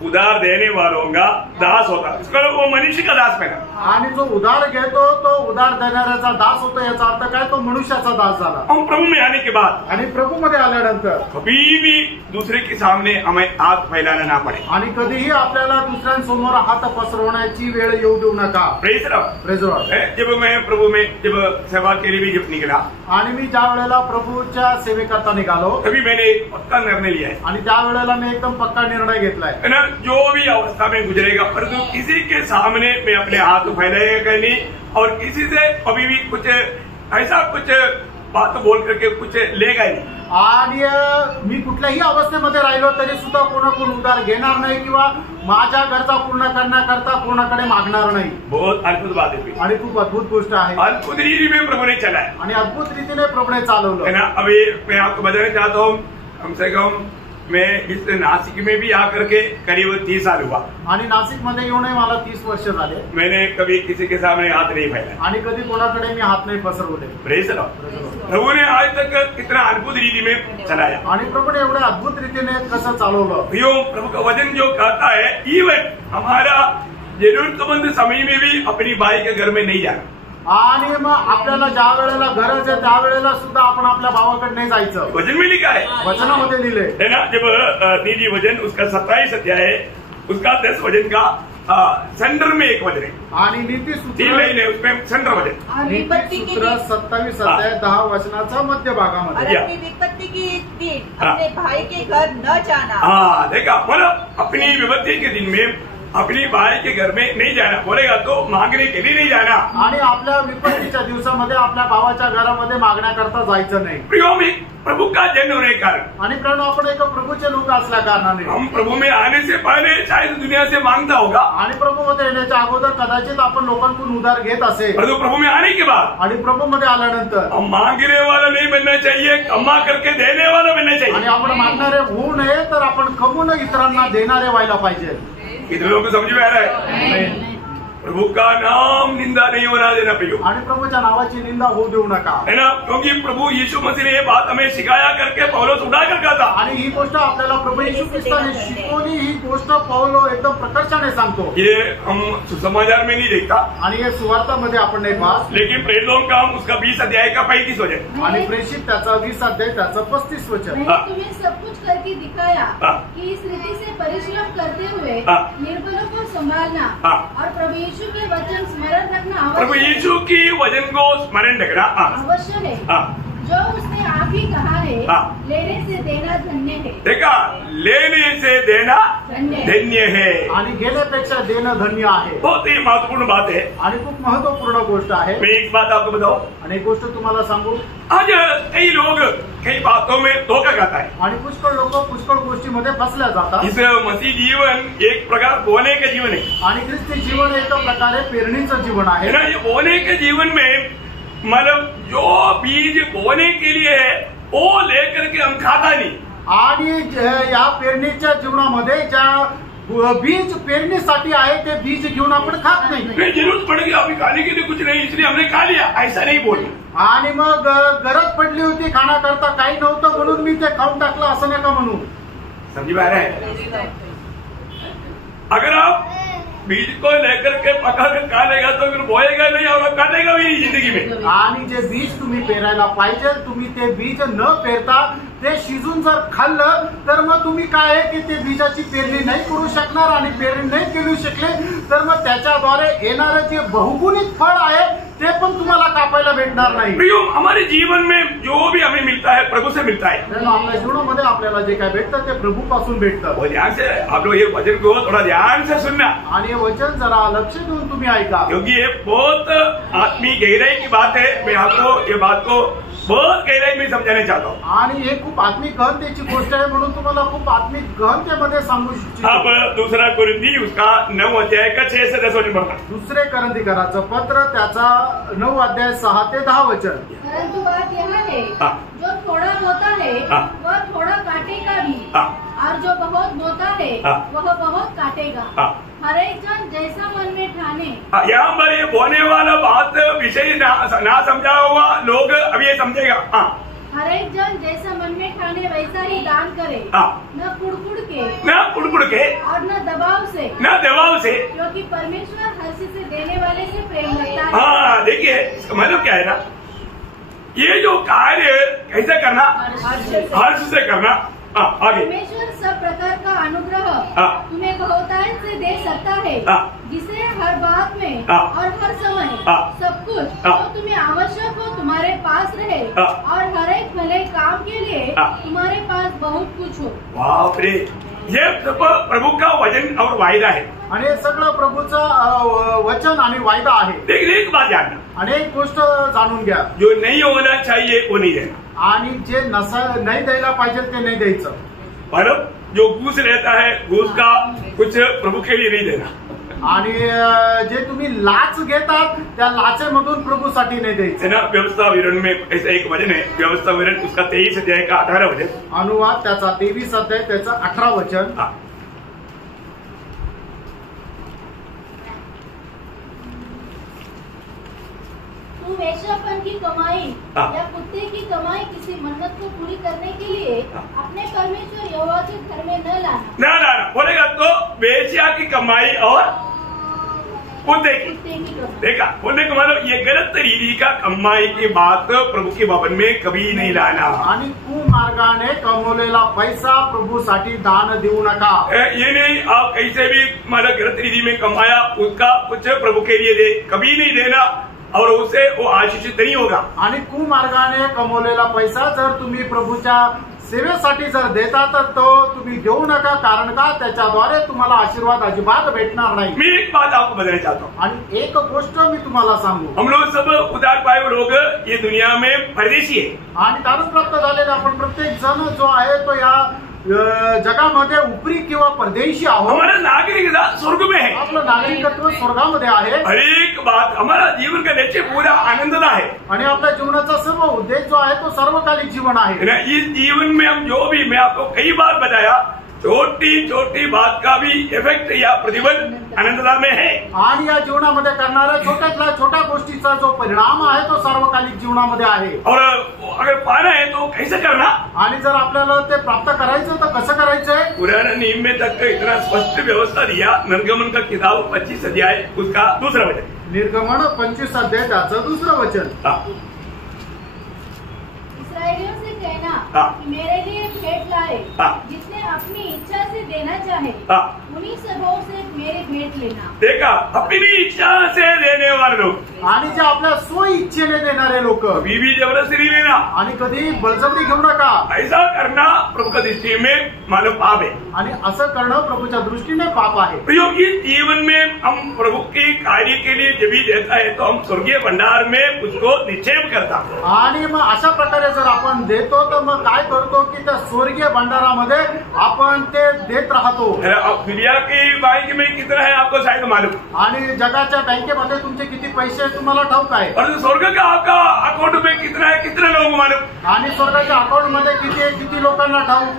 उधार देने वालों का दास होता है, इसको वो मनुष्य का दास बना। आणि जो उधार घेतो तो उधार देणाऱ्याचा दास होतो। याचा अर्थ काय? तो मनुष्याचा दास झाला। हम प्रभु में आने के बाद आणि प्रभू मध्ये आल्यानंतर कभी भी दूसरे के सामने हमें हाथ फैलाना ना पड़े, आणि कधीही आपल्याला दुसऱ्यांसमोर हात पसरवण्याची वेळ येऊ देऊ नका। Praise Lord. जब मैं प्रभु में जब सेवा के लिए भी जब निकला, आणि मी ज्या वेळेला प्रभूच्या सेवेकरता निघालो तभी मैंने पक्का निर्णय लिया है, आणि त्या वेळेला मी एकदम पक्का निर्णय घेतलाय, है ना। जो भी अवस्था में गुजरेगा, परंतु किसी के सामने मैं अपने हाथ फैलाएगा नहीं, और किसी से कभी भी कुछ ऐसा कुछ बात बोल करके कुछ लेगा ही नहीं। आणि मी कुठल्याही अवस्थेमध्ये राहिलो तरी सुद्धा कोणाकडून उधार घेणार नाही किंवा माझ्या गरजा पूर्ण करण्याकरता कोणाकडे मागणार नाही। बहुत अद्भुत बात है आणि खूप अद्भुत गोष्ट आहे। अद्भुत रीति में प्रभु ने चलाया आणि अद्भुत रीतीने प्रभूने चालवलं है ना। अभी मैं आपको बताना चाहता हूँ, कम से कम मैं इस नासिक में भी आकर के करीब 30 साल हुआ आणि नाशिक मध्ये येऊन मला 30 वर्ष झाले। मैंने कभी किसी के सामने हाथ नहीं फैलाया आणि कधी कोणाकडे मी हात नाही पसरवले। Praise Lord. प्रभु ने आज तक कितना अद्भुत रीति में चलाया आणि प्रभूने एवढ्या अद्भुत रीतीने कसं चालवलं। प्रियो, प्रभु का वचन जो कहता है इवन हमारा जरूरतमंद समय में भी अपनी बाई के घर में नहीं जाना। आणि मग आपल्याला ज्या वेळेला गरज आहे त्यावेळेला सुद्धा आपण आपल्या भावाकडे नाही जायचं। वचन में लिखा है, वचनामध्ये लिहिले है ना। जब नीति वचन उसका 27 अध्याय है, उसका 10 वचन का सेंटर में एक वचन है आणि नीती 3 सूत्र लाइन है, उसमें सेंटर वचन विपत्ति की 27 अध्याय 10 वचनाचा मध्य भागामध्ये। और अपनी विपत्ति की दिन अपने भाई के घर न जाना। हाँ देखा, मतलब अपनी विपत्ति के दिन में अपनी भाई के घर में नहीं जाना। बोलेगा तो मांगने के लिए नहीं जाना। आणि आपल्या विपत्तीच्या दिवसामध्ये आपल्या भावाच्या घरामध्ये मागण्याकरता जायचं नाही। प्रियो, में प्रभु का जन्म होने के कारण आणि कारण आपण एक प्रभूचे लोक असल्या कारणाने हम प्रभु में आने से पहले शायद दुनिया से मांगता होगा, आणि प्रभूमध्ये येण्याच्या अगोदर कदाचित आपण लोकांकडून उधार घेत असेल। परंतु प्रभु में आने के बाद आणि प्रभूमध्ये आल्यानंतर हम मांगने वाला नहीं बनना चाहिए, कमा करके देने वाला बनना आणि चाहिए। आपण मागणारे होऊ नये तर आपण कमवून इतरांना देणारे व्हायला पाहिजे। कितने लोगों को समझ में आ रहा है? प्रभु का नाम निंदा नहीं होना देना प्रियो, आणि प्रभूच्या नावाची निंदा होऊ देऊ नका, है ना। क्योंकि प्रभु यीशु मसीह ने ये बात हमें सिखाया करके पौलुस उठा कर कहा था। आणि ही गोष्ट आपल्याला प्रभू येशू ख्रिस्ताने शिकवली। ही गोष्ट पौलो एकदम प्रकर्षाने सांगतो। ये हम सुसमाचार में नहीं देखता, आणि हे सुवार्तामध्ये आपण नाही पाहत, लेकिन प्रेरितों का उसका 20 अध्याय का 35 वचन आणि प्रेषित त्याचा 20 अध्याय त्याचा 35 वचन। मैंने तुम्हें सब कुछ करके दिखाया हाँ। कि इस रीति से परिश्रम करते हुए हाँ। निर्बलों को संभालना हाँ। और प्रभु यीशु के वचन स्मरण रखना प्रभु आवश्यक यीशु की वचन को स्मरण रखना आवश्यक है। हाँ। जो उसने आप ही कहा है, हाँ। लेने से देना धन्य है। देखा, लेने से देना धन्य है। आणि घेण्यापेक्षा देणं धन्य आहे। बहुत ही महत्वपूर्ण बात है। आणि खूप महत्वपूर्ण गोष्ट आहे। मैं एक बात आपको बताऊं, आणि एक गोष्ट तुम्हाला सांगू, आज कई लोग कई बातों में धोखा खाता है। आणि पुष्कळ लोक पुष्कळ गोष्टीमध्ये फसल्या जातात। इस मसीह जीवन एक प्रकार बोने का जीवन है, आणि ख्रिस्ती जीवन एक प्रकारे पेरणीचं जीवन आहे। है ना। ये बोने के जीवन में मतलब जो बीज बोने के लिए है वो लेकर के हम खाता नहीं। आणि या पेरणीच्या जीवनामध्ये ज्या बीज पेरणीसाठी आहे ते बीज घेऊन आपण खात नाही। नहीं, जरूरत पड़ेगी अभी खाने के लिए कुछ नहीं, इसलिए हमने खा लिया, ऐसा नहीं बोलना। आणि मग गरज पडली होती खाण्याकरता, काही नव्हतं म्हणून मी ते खाऊन टाकलं असं नका म्हणू। समझ में आ रहा है? अगर आप बीज को लेकर के पका कर खा लेगा तो फिर बोएगा नहीं और काटेगा भी नहीं जिंदगी में। आणि जे बीज तुम्ही पेरायला पाहिजे, तुम्ही ते बीज न पेरता ते शिजून जर खाल्लं तर मग तुम्ही काय आहे की ते बीजाची पेरणी नाही करू शकणार, आणि पेरणी नाही करू शकले तर मग त्याच्याद्वारे येणारं जे बहुगुणित फळ आहे ते पण तुम्हाला कापायला भेटणार नाही। प्रियो, हमारे जीवन में जो भी हमें मिलता है प्रभु से मिलता है। आपल्या जीवनामध्ये आपल्याला जे काय भेटतं ते प्रभूपासून भेटतं। वो ध्यान से आप लोग ये वचन को थोड़ा ध्यान से सुनना, आणि हे वचन जरा लक्ष देऊन तुम्ही ऐका, क्योंकि ये बहुत आत्मीय गहराई की बात है। मैं आपको ये बात को बहुत गहराई में समझाना चाहता हूँ। आणि हे खूप आत्मिक गहनतेची गोष्ट आहे, म्हणून तुम्हाला खूप आत्मिक गहनतेमध्ये सांगू इच्छितो। आप दूसरा कुरिन्थी उसका 9 अध्याय का 6 से 10 वचन पढ़ना। दुसरे करंथीकराचं पत्र त्याचा 9 अध्याय 6 ते 10 वचन। परंतु बात यह है, हाँ। जो थोड़ा होता है हाँ। वह थोड़ा काटेगा भी, हाँ। और जो बहुत बोता है हाँ। वह बहुत काटेगा। हाँ। हर एक जन जैसा मन में ठाने। यहाँ पर ये बोने वाला बात विषय ना समझा हुआ लोग अब ये समझेगा। हाँ। हर एक जन जैसा मन में ठाने वैसा ही दान करे, हाँ। न कुड़कुड़ के, न कुड़कुड़ के, और न दबाव से, न दबाव से, क्योंकि परमेश्वर हर्ष से देने वाले से प्रेम रखता है। हाँ, देखिए इसका मतलब क्या है ना, ये जो कार्य कैसे करना, हर्ष से करना। हाँ, आगे। परमेश्वर सब प्रकार का अनुग्रह हाँ। तुम्हें बहुतायत से दे सकता है, हाँ। जिसे हर बात में हाँ। और हर समय हाँ। सब कुछ हाँ। जो तुम्हें आवश्यक हो तुम्हारे पास रहे, हाँ। और हर एक भले काम के लिए हाँ। तुम्हारे पास बहुत कुछ हो। बाप रे, ये सब प्रभु का वचन और वायदा है। आणि हे सगळं प्रभूचं वचन आणि वायदा आहे। लेकिन एक बात जानना, आणि एक गोष्ट जाणून घ्या, जो नहीं होना चाहिए वो नहीं देना, आणि जे नाही द्यायला पाहिजे ते नाही द्यायचं। मतलब जो घूस रहता है घूस का कुछ प्रभु के लिए नहीं देना, आणि जे तुम्ही लाच घेतात त्या लाचेमधून प्रभूसाठी नाही द्यायचं। है ना। व्यवस्था विवरण में ऐसा एक वचन है, व्यवस्था विवरण उसका 23 अध्याय का 18 वचन, अनुवाद त्याचा 23 अध्याय त्याचं 18 वचन। तू वेश्यापन की कमाई या कुत्ते की कमाई किसी मन्नत को पूरी करने के लिए अपने परमेश्वर यहोवा के घर में न लाना। ना बोलेगा तो वेश्या की कमाई और कुत्ते की देखा बोलने का मतलब ये गलत तरीके का कमाई की बात प्रभु के भवन में कभी नहीं लाना। आणि कुमार्गाने कमवलेला पैसा प्रभूसाठी दान देऊ नका। ये नहीं आप कैसे भी मतलब गलत रीति में कमाया उसका कुछ प्रभु के लिए दे, कभी नहीं देना, और उससे वो आशीषित नहीं होगा। आणि कुमार्गाने कमवलेला पैसा जर तुम्ही प्रभूच्या सेवेसाठी जर देता तर तो तुम्ही देऊ नका, कारण का त्याच्याद्वारे तुम्हाला आशीर्वाद अजिबात भेटणार नाही। मैं एक बात आपको बताना चाहता हूँ, आणि एक गोष्ट मी तुम्हाला सांगू, हम लोग सब उद्धार पाए हुए लोग ये दुनिया में परदेशी है, आणि दान प्राप्त झालेले आपण प्रत्येक जण जो आहे तो या जगामध्ये उपरी किंवा परदेशी आहोत। हमारा नागरिकता स्वर्ग में है, आपलं नागरिकत्व स्वर्गामध्ये आहे। हर एक बात हमारा जीवन का लक्ष्य पूरा आनंददा है, आणि आपल्या जीवनाचा सर्व उद्देश जो आहे तो सर्वकालिक जीवन आहे। इस जीवन में हम जो भी, मैं आपको कई बार बताया, छोटी छोटी बात का भी इफेक्ट या प्रतिफल आनंददा में है, आणि या जीवनामध्ये करणाऱ्या छोट्यातल्या छोट्या गोष्टीचा जो परिणाम आहे तो सार्वकालिक जीवनामध्ये आहे। और अगर पाना है तो कैसे करना, आणि जर आपल्याला ते प्राप्त करायचं तर कसं करायचंय। पुराने नियम में तक इतना स्पष्ट व्यवस्था दिया। निर्गमन का किताब 25 अध्याय उसका दूसरा वचन, निर्गमन 25 अध्याय त्याचं दुसरं वचन। इस्राएलियों से कहना कि मेरे लिए भेंट लाए, जिसने अपनी इच्छा से देना चाहे उन्हीं सबों से मेरे भेंट लेना। देखा, अपनी इच्छा से देने वाले लोग, आणि जे आपल्या स्व इच्छेने देणारे लोक, बीवी जबरदस्ती नहीं देना, आणि कधी बळजबरी घेऊ नका। ऐसा करना प्रभु का दृष्टि में मानव पाप है, आणि असं करणं प्रभूच्या दृष्टीने पाप आहे। क्योंकि जीवन में हम प्रभु के कार्य के लिए जब भी देता है तो हम स्वर्गीय भंडार में उसको निक्षेप करता। आणि मग अशा प्रकारे जर आपण देतो तर मग काय करतो की त्या स्वर्गीय भंडारामध्ये आपण ते देत राहतो। दुनिया की बैंक में कितना है आपको शायद मालूम, आणि जगाच्या बँकेमध्ये तुमचे किती पैसे तुम्हाला ठाऊक आहे, और स्वर्ग का आपका अकाउंट में कितना है कितने लोगों को मालूम, आणि स्वर्गाच्या अकाउंट मध्ये किती आहे किती लोकांना ठाऊक,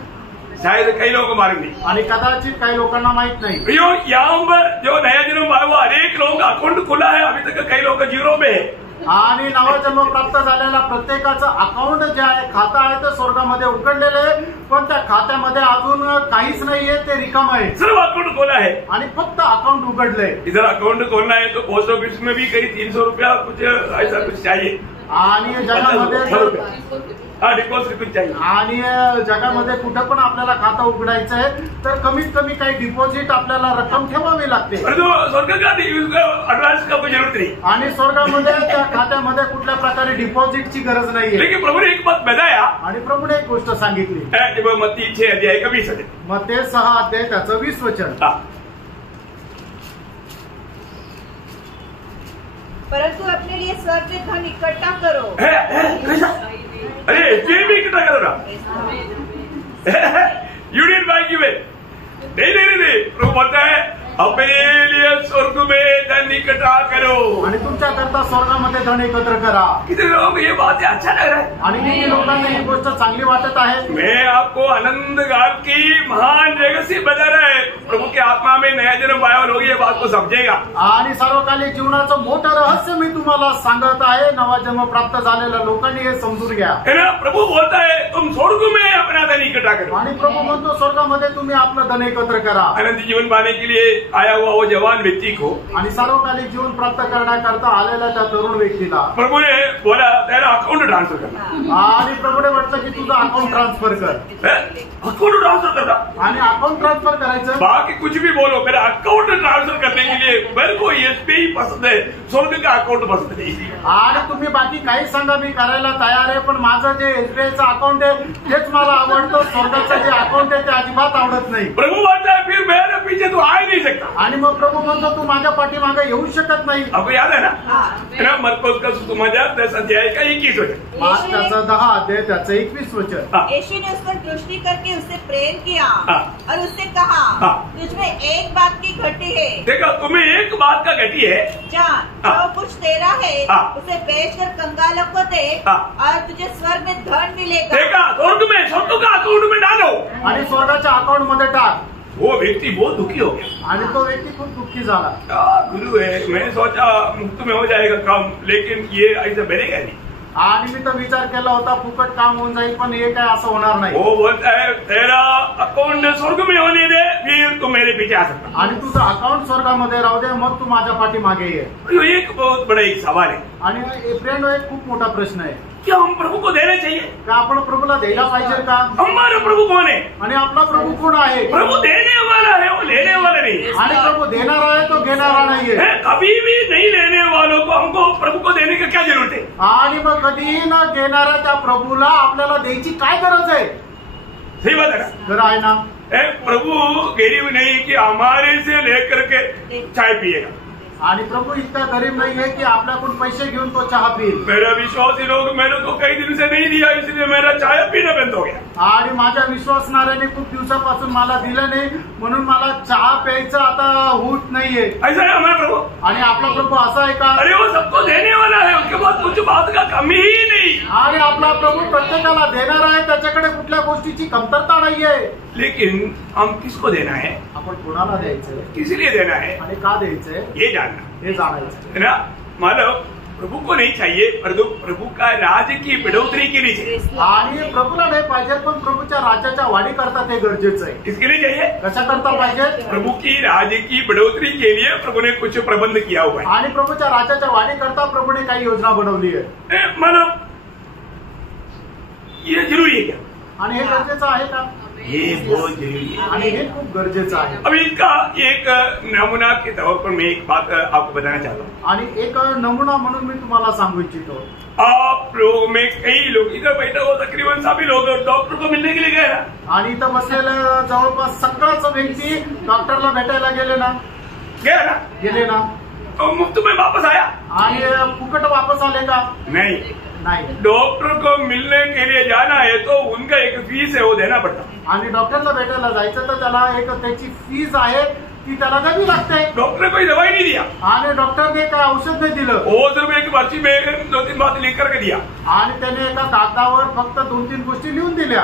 शायद कई लोगों को मालूम नहीं। आणि कदाचित काही लोकांना माहित नाही। भैया यहाँ पर जो नया जन्म हुआ हर एक लोगों का अकाउंट खुला है, अभी तक कई लोग जीरो में है, आणि नवजन्म प्राप्त झालेला प्रत्येकाचं अकाउंट जे आहे खातं आहे ते स्वर्गामध्ये उघडलेलं आहे, पण त्या खात्यामध्ये अजून काहीच नाहीये, ते रिकाम आहे। सिर्फ अकाउंट खोला है आणि फक्त अकाउंट उघडलंय। इधर अकाउंट खोलना है तो पोस्ट ऑफिस में भी करीब 300 रुपया कुछ ऐसा कुछ चाहिए, आणि जगामध्ये डिपॉझिट कुछ चाहिए, आणि जगामध्ये कुठं पण आपल्याला खातं उघडायचं आहे तर कमीत कमी काही डिपॉझिट आपल्याला रक्कम ठेवावी लागते। स्वर्ग का एडवांस का कोई जरूरत नहीं, आणि स्वर्गामध्ये त्या खात्यामध्ये कुठल्या प्रकारे डिपॉझिटची गरज नाहीये। लेकिन प्रभु ने एक बात बताया, आणि प्रभूने एक गोष्ट सांगितली, जब मत्ती 6 अध्याय का 20 अध्याय, मत्ती 6 अध्याय त्याचं 20 वचन। परंतु अपने लिए स्वर्ग से धन इकट्ठा करो। अरे ये भी इकट्ठा करो ना, यूनियन बैंक में नहीं, प्रभु बोलता है अपने लिए स्वर्ग में धन इकट्ठा करो, आणि तुमच्या करता स्वर्गामध्ये धन एकत्र करा। कितने लोगों को ये बात अच्छा लग रहा है, आणि किती लोकांना ही गोष्ट चांगली वाटत आहे। मैं आपको आनंद काल की महान रहस्य बता रहा है, प्रभु के आत्मा में नया जन्म पाया लोग ये बात को समझेगा। आणि सार्वकालिक जीवनाचं मोठं रहस्य मी तुम्हाला सांगत आहे, नवा जन्म प्राप्त झालेल्या लोकांनी हे समजून घ्या। है ना, प्रभु बोलता है तुम स्वर्ग में अपना धन इकट्ठा करो, आणि प्रभू म्हणतो स्वर्गामध्ये तुम्ही आपलं धन एकत्र करा। अनंत जीवन पाने के लिए आया हुआ वो जवान व्यक्ति को आणि सार्वकालिक जीवन प्राप्त करण्याकरता आलेल्या त्या तरुण व्यक्तीला प्रभु ने बोला तेरा अकाउंट ट्रांसफर करना, आणि प्रभूने म्हटलं की तुझं अकाउंट ट्रान्सफर कर, अकाउंट ट्रांसफर करना, आणि अकाउंट ट्रान्सफर करायचं. बाकी कुछ भी बोलो, मेरा अकाउंट ट्रांसफर करने के लिए मेरे को एसबीआई पसंद है, स्वर्ग का अकाउंट पसंद नहीं. आणि तुम्ही बाकी काही सांगा, मी करायला तयार आहे, पण माझं जे एसबीआयचं अकाउंट आहे तेच मला आवडतं, स्वर्गाचं जे अकाउंट आहे ते अजिबात आवडत नाही. प्रभु बोलता है फिर मेरे पीछे तू आ ही नहीं सकता. आणि मग प्रभू म्हणतो तू माझ्या पाठीमागे येऊ शकत नाही. आपको याद है ना मरकुस का सुसमाचार 10 अध्याय का 21 वचन, मार्क त्याचं 10 अध्याय त्याचं 21 वचन. यीशु ने उस पर दृष्टि करके उससे प्रेम किया और उससे कहा, तुझमें एक बात की घटी है. देखो तुम्हें एक बात का घटी है, जान जो कुछ तेरा है उसे बेचकर कंगालों को दे और तुझे स्वर्ग में धन मिलेगा. देखा स्वर्ग का अकाउंट में डालो, आणि स्वर्गाच्या अकाउंट मध्ये टाक. वो व्यक्ति बहुत दुखी हो गया आणि तो व्यक्ती खूप दुःखी झाला. गुरु है, मैंने सोचा मुफ्त में हो जाएगा काम, लेकिन ये ऐसा बनेगा नहीं. आणि मी तर विचार केला होता फुकट काम होऊन जाईल, पण हे काय असं होणार नाही. वो बोलता है तेरा अकाउंट स्वर्ग में होने दे, फिर तू मेरे पीछे आ सकता. आणि तुझं अकाउंट स्वर्गामध्ये राहू दे, मग तू माझ्या पाठीमागे ये. ये एक बहुत बड़ा एक सवाल है. आणि फ्रेंड एक खूप मोठा प्रश्न आहे, क्या हम प्रभु को देना चाहिए? का आपण प्रभूला द्यायला पाहिजे का? हमारा प्रभु कौन है? आणि आपला प्रभू कोण आहे? प्रभु देने वाला है, वो लेने वाला नहीं. आणि प्रभू देणारा आहे, तो घेणारा नाहीये. कभी भी नहीं लेने वालों को हमको प्रभु को देने का क्या जरूरत है? आणि मग कधी न घेणाऱ्या त्या प्रभूला आपल्याला द्यायची काय गरज आहे? सही बात है ना? खरं आहे ना? प्रभु गरीब नहीं कि हमारे से लेकर के चाय पिएगा. आणि प्रभू इतका गरीब नाहीये की आपल्याकडून पैसे घेऊन तो चहा पिईल. मेरा विश्वासी लोग मेरे को कई दिन से नहीं दिया, इसलिए मेरा चाय पीना बंद हो गया. आणि माझ्या विश्वासणाऱ्याने खूप दिवसापासून मला दिलं नाही, म्हणून मला चहा प्यायचं आता होत नाहीये. ऐसा है हमारा प्रभु. आणि आपला प्रभू असा आहे का? अरे वो सबको देने वाला है, उसके बाद कुछ बात का कमी ही नहीं. आणि आपला प्रभू प्रत्येकाला देणारा आहे, त्याच्याकडे कुठल्या गोष्टीची कमतरता नाहीये. लेकिन हम किसको देना है, आपण कोणाला द्यायचंय, किस लिए देना है, आणि का द्यायचंय ये जानना हे जाणायचं है ना. मतलब प्रभु को नहीं चाहिए, परंतु प्रभु का राज्य की बढ़ोतरी के लिए चाहिए. आणि प्रभूला नाही पाहिजे, पण प्रभूच्या राज्याच्या वाढी करता ते गरजेचं आहे. किसके लिए चाहिए? कशा करता पाहिजे? प्रभु की राज्य की बढ़ोतरी के लिए प्रभु ने कुछ प्रबंध किया हुआ है. आणि प्रभूच्या राज्याच्या वाढी करता प्रभूने काही योजना बनवली आहे. मतलब ये जरूरी है क्या? आणि हे गरजेचं आहे का? ये बहुत जरूरी है. आणि हे खूप गरजेचं आहे. अभी इसका एक नमूना के तौर पर मैं एक बात आपको बताना चाहता हूँ. आणि एक नमुना म्हणून मी तुम्हाला सांगू इच्छितो. आप लोग में कई लोग इधर बैठे हो, तकरीबन सभी लोग डॉक्टर को मिलने के लिए गए ना. आणि इथं बसलेलं जवळपास सगळंच व्यक्ती डॉक्टरला भेटायला गेले ना. गया ना. गेले ना. तो मुफ्त में वापस आया? आणि फुकट वापस आले का? नहीं. डॉक्टर को मिलने के लिए जाना है तो उनका एक फीस है, वो देना पड़ता. आणि डॉक्टरला भेटायला जायचं तर त्याला एक त्याची फीस आहे, ती त्याला द्यावी लागते. डॉक्टर ने कोई दवाई नहीं दिया, आणि डॉक्टरने काय औषध नाही दिलं. वो सिर्फ एक पर्ची में 2-3 बात लिख करके दिया. आणि त्याने एका कागदावर फक्त 2-3 गोष्टी लिहून दिल्या.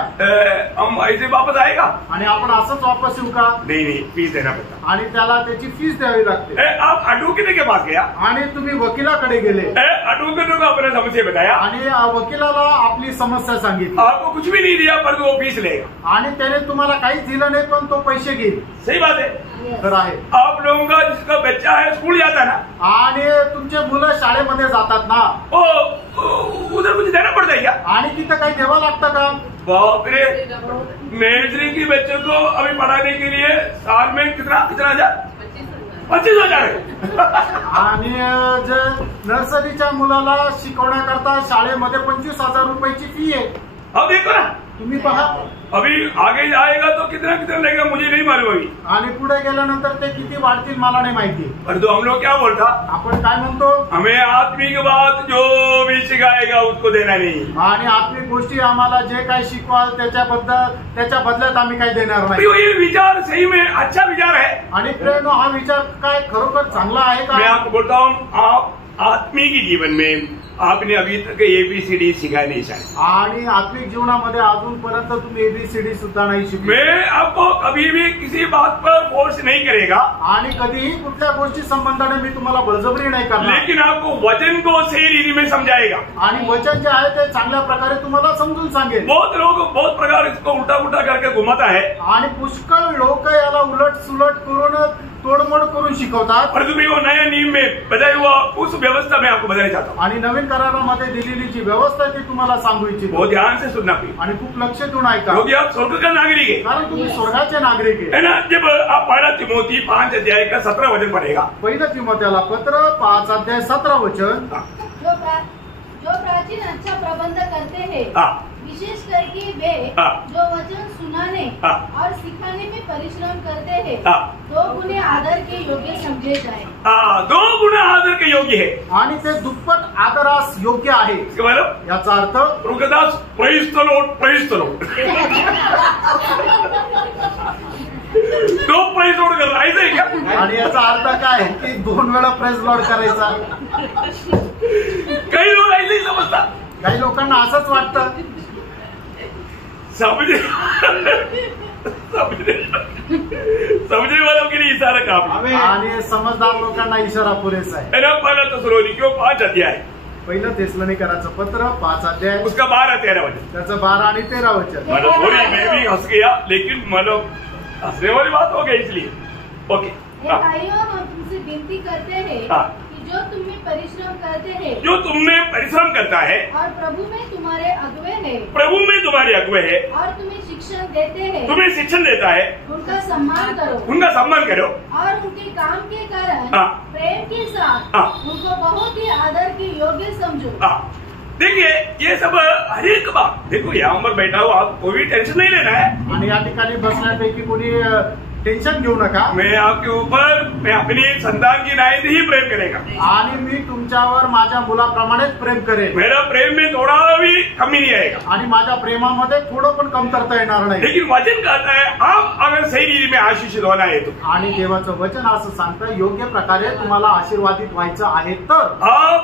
हम ऐसे वापस आएगा? आणि आपण असंच वापस येऊ का? नहीं, फीस देना पड़ता. आणि त्याला त्याची फीस द्यावी लागते. आप एडवोकेट के पास गया आणि तुम्ही वकिलाकडे गेले. एडवोकेट को अपने समस्या बताया आणि वकिलाला आपली समस्या सांगितली. आपको कुछ भी नहीं दिया, पर वो फीस लेगा. आणि त्याने तुम्हाला काहीच दिलं नाही, पण तो पैसे घेईल. सही बात है. खरं आहे. आप लोगों का जिसका बच्चा है स्कूल जाता है ना, आणि तुमचे मुलं शाळेमध्ये जातात ना, उधर कुछ देना पड़ता है क्या? आणि तिथं काही द्यावं लागतं का? बाप रे, नर्सरी के बच्चों को अभी पढ़ाने के लिए साल में कितना 25,000 आणि जे नर्सरीच्या मुलाला शिकवण्याकरता शाळेमध्ये 25,000 रुपयाची फी आहे. अब देखो ना, तुम्ही पहा. अभी आगे जाएगा तो कितना लगेगा मुझे नहीं मालूम अभी. आणि पुढे गेल्यानंतर ते किती वाढतील मला नाही माहिती. परंतु हम लोग क्या बोलता, आपण काय म्हणतो, हमें आत्मिक बात जो भी सिखाएगा उसको देना नहीं. आणि आत्मिक गोष्टी आम्हाला जे काही शिकवाल त्याच्या बदल्यात आम्ही काही देणार नाही. ये विचार सही में अच्छा विचार है. आणि प्रेरणा हा विचार काय खरोखर चांगला आहे का? मैं आपको बोलता हूँ, आप आत्मिक जीवन में आपने अभी तक ABCD सिखाया नहीं शायद. आणि आत्मिक जीवनामध्ये अजूनपर्यंत तुम्ही ABCD सुद्धा नाही शिकले. मैं आपको कभी भी किसी बात पर फोर्स नहीं करेगा, आणि कधीही कुठल्या गोष्टी संबंधाने मी तुम्हाला बळजबरी नाही करणार. लेकिन आपको वचन को सही रीति में समझाएगा. आणि वचन जे आहे ते चांगल्या प्रकारे तुम्हाला समजून सांगेल. बहुत लोग बहुत प्रकार इसको उल्टा उल्टा करके घुमाता है. आणि पुष्कळ लोक याला उलट सुलट करून तोडमोड करून शिकवतात. परंतु मैं वो नया नियम में बताया हुआ उस व्यवस्था में आपको बताना चाहता हूँ. आणि नवीन करारामध्ये दिलेली जी व्यवस्था ती तुम्हाला सांगू इच्छितो. बहुत ध्यान से सुनना प्लीज. आणि खूप लक्ष देऊन ऐका, क्योंकि आप स्वर्ग का नागरिक है. कारण तुम्ही स्वर्गाचे नागरिक है आहे. ना. जब आप 1 तिमोथी 5 अध्याय का 17 वचन पढ़ेगा. 1 तिमोथेला पत्र 5 अध्याय 17 वचन. जो प्राचीन अच्छा प्रबंध करते हैं, विशेष करके वे जो वचन सुनाने और सिखाने में परिश्रम करते हैं, 2 गुणे आदर के योग्य समझे जाए. 2 गुना आदर के योग्य है. आणि ते दुप्पट आदरास योग्य आहे. इसका मतलब याचा अर्थ रुकदास praise the lord, praise the lord. 2 praise lord कर रहा है क्या? आणि याचा अर्थ काय की 2 वेळा प्रेज लॉर्ड करायचा. कई लोग ऐसे ही समझता. काही लोकांना असंच वाटतं. समझने वालों के लिए इशारा काफी. आणि समजदार लोकांना इशारा पुरेसा आहे. 1 थिस्सलुनीकियों 5 अध्याय. 1 थिस्सलुनीकरांचं पत्र 5 अध्याय उसका 12-13 वचन. त्याचं 12 आणि 13 वचन. मतलब थोड़ी मैं भी हंस गया, लेकिन मतलब हंसने वाली बात हो गई इसलिए. ओके. भाइयों, हम तुमसे विनती करते हैं जो तुम्हें परिश्रम करते हैं, जो तुमने परिश्रम करता है और प्रभु में तुम्हारे अगुवे है, प्रभु में तुम्हारे अगुवे है, और तुम्हें शिक्षण देते हैं, तुम्हें शिक्षण देता है, उनका सम्मान करो. उनका सम्मान करो. और उनके काम के कारण प्रेम के साथ उनको बहुत ही आदर के योग्य समझो. देखिए ये सब हर एक बात. देखो यहाँ पर बैठा हुआ आप कोई टेंशन नहीं लेना है. आणि या ठिकाणी बसण्यापैकी कोणी टेन्शन घेऊ नका. मैं आपके ऊपर, मैं अपनी संतान की नाई ही प्रेम करेगा. आणि मी तुमच्यावर माझ्या मुलाप्रमाणेच प्रेम करेन. मेरा प्रेम में थोड़ा भी कमी नहीं आएगा. आणि माझ्या प्रेमामध्ये थोडं पण कमतरता येणार नाही. लेकिन वचन कहता है आप अगर सही रीति में आशीषित होना है तो. आणि देवाचं वचन असं सांगतं योग्य प्रकारे तुम्हाला आशीर्वादित व्हायचं आहे तर आप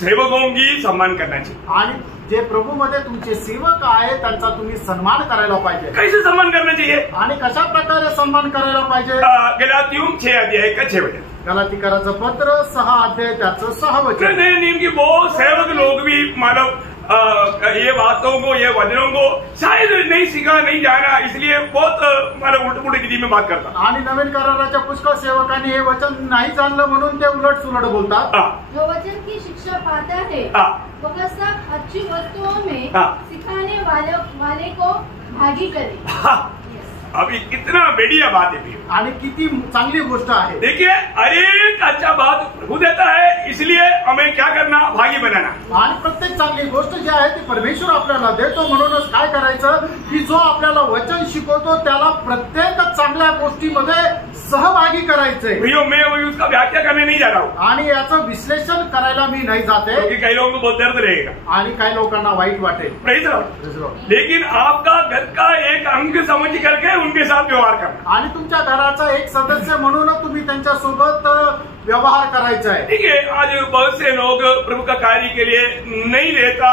सेवकों की सम्मान करना चाहिए. आणि जे प्रभू मध्ये तुमचे सेवक आहे त्यांचा तुम्ही सन्मान करायला पाहिजे. कैसे सम्मान करना चाहिए? आणि कशा प्रकारे सन्मान करायला पाहिजे? गलातियों 6 अध्याय का 6 वचन. गलातीकराचं पत्र 6 अध्याय त्याचं 6 वचन. नए नियम की बहुत सेवक लोग भी मानव ये बातों को, ये वचनों को शायद नहीं सीखा, नहीं जाना, इसलिए बहुत मानव उलट-पुलट विधि में बात करता. आणि नवीन कराराच्या पुष्कळ सेवकांनी हे वचन नाही जाणलं म्हणून ते उलट सुलट बोलतात. जो वचन की शिक्षा पाता है वह सब अच्छी वस्तुओं में सिखाने वाले को भागी करे. अभी कितना बढ़िया बात है. आणि किती चांगली गोष्ट आहे. देखिए हर एक अच्छा बात प्रभु देता है, इसलिए हमें क्या करना, भागी बनाना. आणि प्रत्येक चांगली गोष्ट जी आहे ती परमेश्वर आपल्याला देतो. म्हणूनच काय करायचं की जो आपल्याला वचन शिकवतो त्याला प्रत्येक चांगल्या गोष्टीमध्ये सहभागी करायचंय. भैया मैं उसका व्याख्या करने नहीं जा रहा हूँ. आणि याचं विश्लेषण करायला मी नाही जाते. क्योंकि कई लोगों को बहुत दर्द रहेगा आणि काही लोकांना वाईट वाटेल. Praise Lord. लेकिन आपका घर का एक अंग समझ करके उनके साथ व्यवहार करना. आणि तुमच्या घराचा एक सदस्य म्हणून तुम्ही त्यांच्या सोबत व्यवहार करायचा आहे. ठीक है. आज बहुत से लोग प्रभु का कार्य के लिए नहीं देता,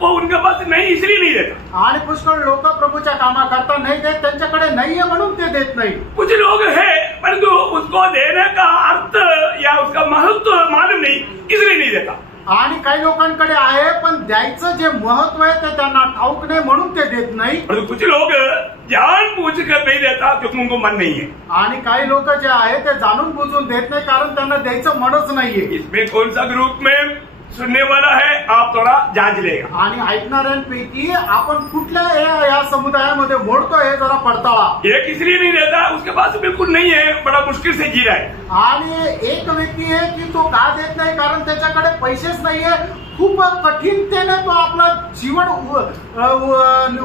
वो उनके पास नहीं इसलिए नहीं देता. आणि पुष्कळ लोक प्रभूच्या कामाकरता नाही देत, त्यांच्याकडे नाहीये म्हणून ते देत नाही. कुछ लोग हैं परंतु उसको देने का अर्थ या उसका महत्व मालूम नहीं, इसलिए नहीं देता. आणि काही लोकांकडे आहे पण द्यायचं जे महत्व आहे ते त्यांना ठाऊक नाही म्हणून ते देत नाही. परंतु कुछ लोग जानबूझ कर नहीं देता क्योंकि उनको मन नहीं है. आणि काही लोक जे आहे ते जाणून बुजून देत नाही कारण त्यांना द्यायचं मनच नाहीये. इसमें कौन सा ग्रुप में सुनने वाला है आप थोड़ा जांच लेगा. आणि ऐकणाऱ्यांपैकी आपण कुठल्या या समुदायामध्ये मोडतो हे जरा पडताळा. एक इसलिए नहीं देता उसके पास बिल्कुल नहीं है, बड़ा मुश्किल से जी रहा है. आणि एक व्यक्ती आहे की तो का देत नाही कारण त्याच्याकडे पैसेच नाहीये, खूप कठीणतेने तो आपला जीवन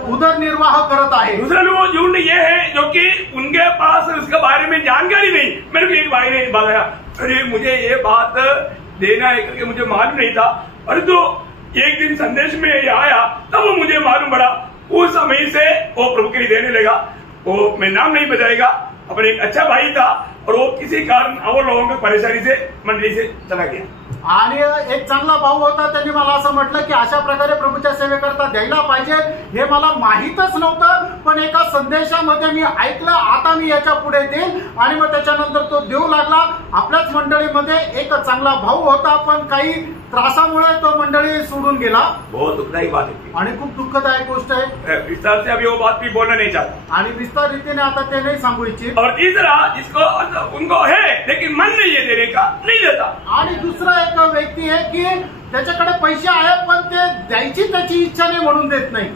उदरनिर्वाह करत आहे. दूसरा लोग झूठ ये है जो कि उनके पास उसके बारे में जानकारी नहीं. मेरे को एक भाई ने बताया, अरे मुझे ये बात देना है करके मुझे मालूम नहीं था, परंतु एक दिन संदेश में ये आया तब वो मुझे मालूम पड़ा. उस समय से वो प्रभु के लिए देने लगा. वो मैं नाम नहीं बताएगा, अपने एक अच्छा भाई था और वो किसी कारण और लोगों की परेशानी से मंडली से चला गया. आणि एक चांगला भाऊ होता, त्यांनी मला असं म्हटलं की अशा प्रकारे प्रभूच्या सेवेकरता द्यायला पाहिजे हे मला माहीतच नव्हतं, पण एका संदेशामध्ये मी ऐकलं, आता मी याच्या पुढे देईल. आणि मग त्याच्यानंतर तो देऊ लागला. आपल्याच मंडळीमध्ये एक चांगला भाऊ होता, पण काही त्रासामुळे तो मंडळी सोडून गेला. बहुत दुखदायी बात है आणि खूप दुःखदायक गोष्ट आहे. विस्तार से अभी वो बात भी बोलना नहीं चाहता. आणि विस्तार रीतीने आता ते नाही सांगू इच्छित. और तीसरा जिसको उनको है लेकिन मन नहीं है देने का, नहीं देता. आणि दुसरा एक व्यक्ती आहे की त्याच्याकडे पैसे आहेत पण ते द्यायची त्याची इच्छा नाही म्हणून देत नाही.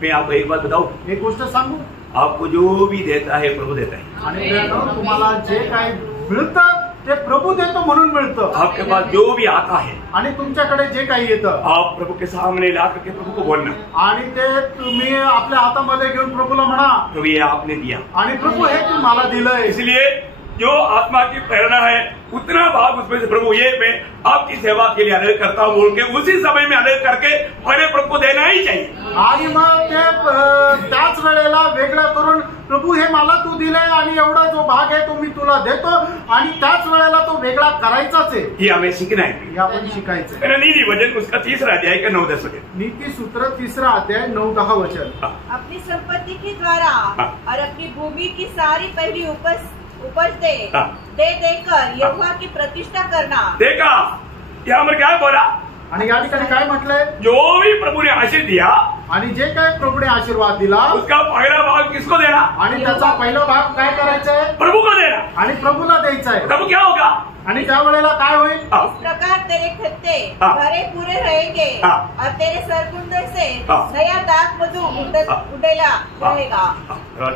मैं आपको एक बात बताऊं, एक गोष्ट सांगू, आपको जो भी देता है प्रभु देता है. आणि तुम्हाला जे काही मिळतं ते प्रभू देतो म्हणून मिळतं. आपके पास जो भी आता है आणि तुमच्याकडे जे काही येतं आप प्रभु के सामने ला करके प्रभु को बोलना, आणि ते तुम्ही आपल्या हातामध्ये घेऊन प्रभूला म्हणा, प्रभु ये आपने दिया. आणि प्रभू हे तुम्हाला दिलंय. इसलिए जो आत्मा की प्रेरणा है उतना भाग उसमें से प्रभु ये मैं आपकी सेवा के लिए अलग करता हूँ बोल के उसी समय में अलग करके पहले प्रभु को देना ही चाहिए. आणि मग ते त्याच वेळेला वेगळं करून प्रभू हे मला तू दिलंय आणि एवढा जो भाग आहे तो मी तुला देतो, आणि त्याच वेळेला तो वेगळा करायचाच आहे. ये हमें सीखना है. हे आपण शिकायचं. मेरा नीति वचन उसका 3 अध्याय का 9-10 वचन. नीति सूत्र 3 अध्याय 9-10 वचन. अपनी संपत्ति के द्वारा और अपनी भूमि की सारी पहली उपज दे देकर यहोवा की प्रतिष्ठा करना. देखा यहाँ पर क्या बोला, आणि या ठिकाणी काय म्हटलंय, जो भी प्रभु ने आशीष दिया आणि जे काय प्रभूने आशीर्वाद दिला उसका पहला भाग किसको देना, आणि त्याचा पहिला भाग काय करायचा आहे, प्रभु को देना. आणि प्रभूला द्यायचा आहे. प्रभु क्या होगा, आणि त्या वेळेला काय होईल, इस प्रकार तेरे खत्ते भरे पूरे रहेंगे और तेरे सरकुंडे से नया दाख मधु उड़ेला रहेगा.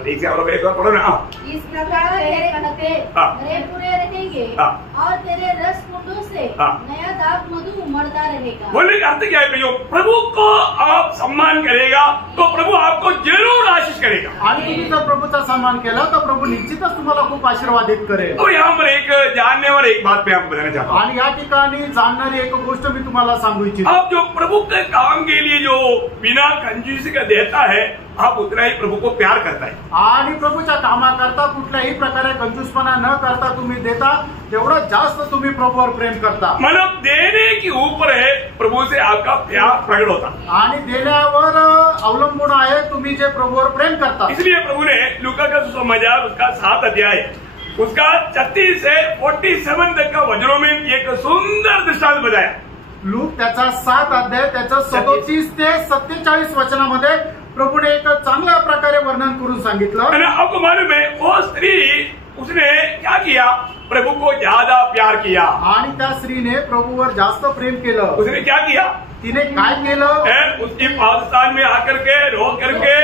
ठीक से और एक बार पढ़ो ना. इस प्रकार तेरे खत्ते भरे पूरे रहेंगे और तेरे रस कुंडों से नया दाख मधु उमड़ता रहेगा. बोलने का अर्थ क्या है भैया, प्रभु को आप सम्मान करेगा तो प्रभु आपको जरूर आशीष करेगा. आणि तुम्ही जर प्रभूचा सन्मान केला तर प्रभू निश्चितच तुम्हाला खूप आशीर्वादित करेल. तो यहाँ पर एक जानने वाले एक बात मैं आपको बताना चाहता हूँ. आणि या ठिकाणी जाणणारी एक गोष्ट मी तुम्हाला सांगू इच्छितो. आप जो प्रभु के काम के लिए जो बिना कंजूसी का देता है आप उतना ही प्रभु को प्यार करता है. आणि प्रभूच्या कामाकरता कुठल्याही प्रकारे कंजूसपणा न करता तुम्ही देता, तेवढं जास्त तुम्ही प्रभूवर प्रेम करता. मतलब देने के ऊपर है प्रभु से आपका प्यार प्रकट होता. आणि देण्यावर अवलंबून आहे तुम्ही जे प्रभूवर प्रेम करता. इसलिए प्रभु ने लूका का सुसमाचार उसका 7 अध्याय उसका 36 से 47 तक का वचनों में एक सुंदर दृष्टांत बताया. लूक त्याचा 7 अध्याय त्याचं 37 ते 47 वचनामध्ये प्रभूने एक चांगल्या प्रकारे वर्णन करून सांगितलं. आपको मालूम है वो स्त्री उसने क्या किया, प्रभु को ज्यादा प्यार किया. आणि त्या स्त्रीने प्रभूवर जास्त प्रेम केलं. उसने क्या किया, तिने काय केलं, उसकी पाकिस्तान में आकर के रो करके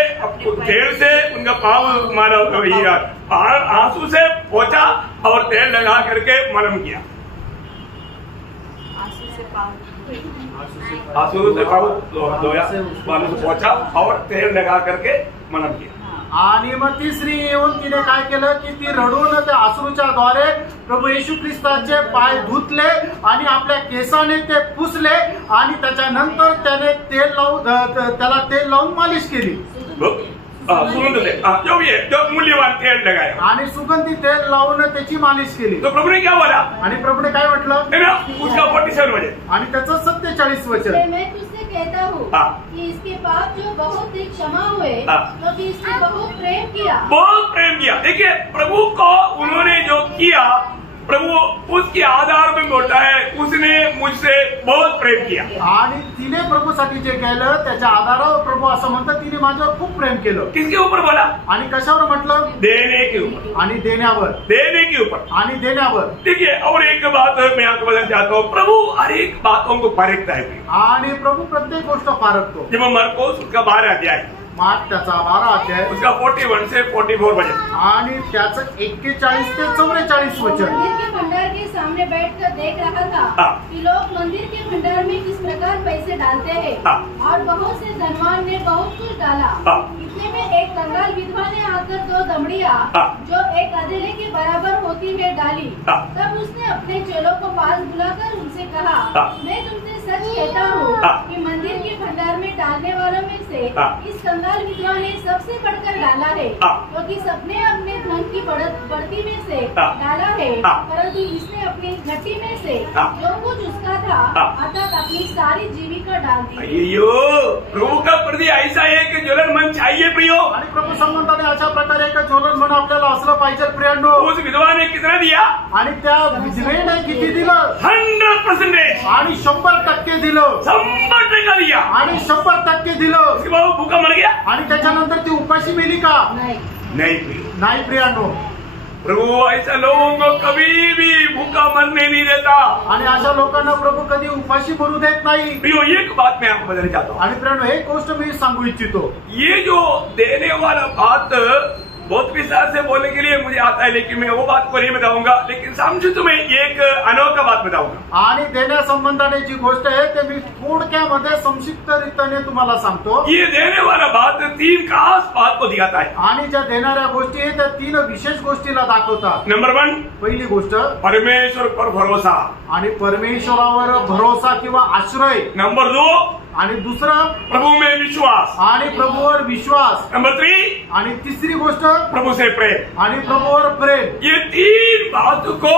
तेल से उनका पाँव मारा, आंसू से पोंछा और तेल लगा करके मलम किया. आंसू से पाँव धोया, बालों से पोंछा और तेल लगा करके मलम किया. आणि मग ती स्त्री येऊन तिने काय केलं की ती रडून त्या अश्रूच्या द्वारे प्रभू येशू ख्रिस्ताचे पाय धुतले आणि आपल्या केसाने ते पुसले, आणि त्याच्यानंतर त्याने त्याला तेल लावून मालिश केली. जो भी है जो मूल्यवान तेल लगाया आणि सुगंधी तेल लावून त्याची मालिश केली. तो प्रभु ने क्या बोला, आणि प्रभूने काय म्हटलं, उसका 47 वचन आणि त्याचं 47 वचन. मैं तुझसे कहता हूँ कि इसके पाप जो बहुत ही क्षमा हुए क्योंकि इसने बहुत प्रेम किया. बहुत प्रेम किया. देखिए प्रभु को उन्होंने जो किया प्रभू उसके आधार में बोलता है उसने मुझसे बहुत प्रेम किया. आणि तिने प्रभूसाठी जे केलं त्याच्या आधारावर प्रभू असं म्हणतात तिने माझ्यावर खूप प्रेम केलं. किसके ऊपर बोला, आणि कशावर म्हटलं, देने के ऊपर. आणि देण्यावर, देने के ऊपर आणि देण्यावर. देखिए और एक बात मैं आपको बताना चाहता हूँ, प्रभु हर एक बातों को परखता है. आणि प्रभू प्रत्येक गोष्ट पारखतो. जब मरकोस उसका 12 अध्याय मार्क त्याचा 12 अध्याय उसका 41 से 44 वचन, आणि त्याचं 41 ते 44 वचन. मंदिर के भंडार के सामने बैठकर देख रहा था कि लोग मंदिर के भंडार में किस प्रकार पैसे डालते हैं और बहुत से धनवान ने बहुत कुछ डाला. इतने में एक कंगाल विधवा ने आकर 2 दमड़ियाँ जो एक अधेले के बराबर होती है डाली. तब उसने अपने चेलों को पास बुलाकर उनसे कहा, मैं तुमसे सच कहता हूँ कि मंदिर के भंडार में डालने वालों में से इस कंगाल विधवा ने सबसे बढ़कर डाला है, क्योंकि सबने अपने धन की बढ़ती में से डाला है, परंतु इसने अपनी घटी में से जो कुछ उसका था अर्थात अपनी सारी जीविका डाल दी. अयो प्रभु का प्रति ऐसा एक ज्वलन मन चाहिए प्रियो। आणि प्रभू संबंधाने अशा प्रकारे एक ज्वलन मन आपल्याला असलं पाहिजे प्रियांनो। उस विधवा ने कितना दिया? आणि त्या विधवेने किती दिलं? 100%। आणि 100% दिलं। 100% दिया आणि 100% दिलं। उसके बाद वो भूखा मर गया? आणि त्याच्यानंतर ती उपाशी मेली का? नहीं प्रियो, नाही प्रियांनो। प्रभु ऐसा लोगों को कभी भी भूखा मरने नहीं देता। आणि अशा लोकांना प्रभू कधी उपाशी मरू देत नाही। प्रियो एक बात मैं आपको बताना चाहता हूँ। आणि प्रियांनो एक गोष्ट मी सांगू इच्छितो, ये जो देने वाला बात बहुत विस्तार से बोलने के लिए मुझे आता है, लेकिन मैं वो बात को नहीं बताऊंगा, लेकिन समझो तुम्हें एक अनोखा बात बताऊंगा। आणि देण्या संबंधाने जी गोष्ट आहे ते मी थोडक्यामध्ये संक्षिप्त रीतीने तुम्हाला सांगतो। ये देने वाला बात 3 खास बात को दिखाता है। आणि ज्या देणाऱ्या गोष्टी आहेत त्या 3 विशेष गोष्टीला दाखवतात। नंबर 1, पहिली गोष्ट परमेश्वर पर भरोसा। आणि परमेश्वरावर भरोसा किंवा आश्रय। नंबर 2, आणि दुसरं प्रभु में विश्वास। आणि प्रभूवर विश्वास। नंबर 3, आणि तिसरी गोष्ट प्रभु से प्रेम। आणि प्रभूवर प्रेम। ये 3 बातों को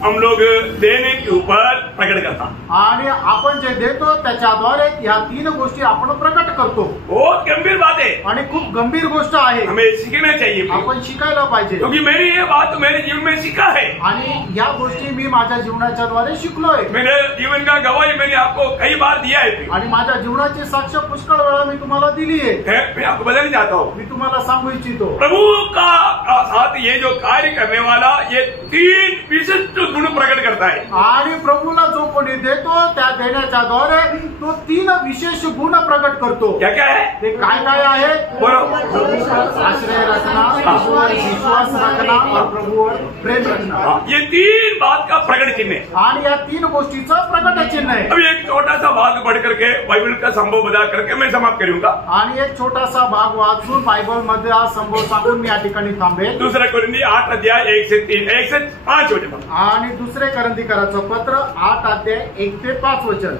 हम लोग देने के ऊपर प्रकट करता। आणि आपण जे देतो त्याच्याद्वारे ह्या 3 गोष्टी आपण प्रकट करतो। बहुत गंभीर बात है आणि खूप गंभीर गोष्ट आहे, हमें सीखना चाहिए, आपण शिकायला पाहिजे। क्योंकि मेरी ये बात मेरे जीवन में सीखा है। आणि या गोष्टी मी माझ्या जीवनाच्या द्वारे शिकलोय। मेरे जीवन का गवाही मैंने आपको कई बार दिया है। आणि माझ्या जीवनाची साक्ष पुष्कळ वेळा मी तुम्हाला दिली आहे। मैं आपको बताना चाहता हूँ, मी तुम्हाला सांगू इच्छितो, प्रभु का साथ ये जो कार्य करने वाला ये 3 विशिष्ट गुण प्रकट करता है। आणि प्रभूला जो कोणी देतो त्या देण्याच्या द्वारे तो 3 विशेष गुण प्रकट करतो। क्या क्या है? ते काय काय आहे? बोलो। प्रभूवर आश्रय रखना, प्रभूवर विश्वास रखना और प्रभूवर प्रेम रखना। ये 3 बात का प्रकट चिन्ह है। आणि या 3 गोष्टीचं प्रकट चिन्ह आहे। अभी एक छोटा सा भाग पढ़ करके बाइबल का संभव बता करके मैं समाप्त करूंगा। आणि एक छोटासा भाग वाचून बायबल मध्ये हा संभव सांगून मी या ठिकाणी थांबेल। दूसरा कोरिंथी 8 अध्याय 1 से 3, 1 से 5 वचन। आणि दुसरे करंथीकराचं पत्र 8 अध्याय 1 ते 5 वचन।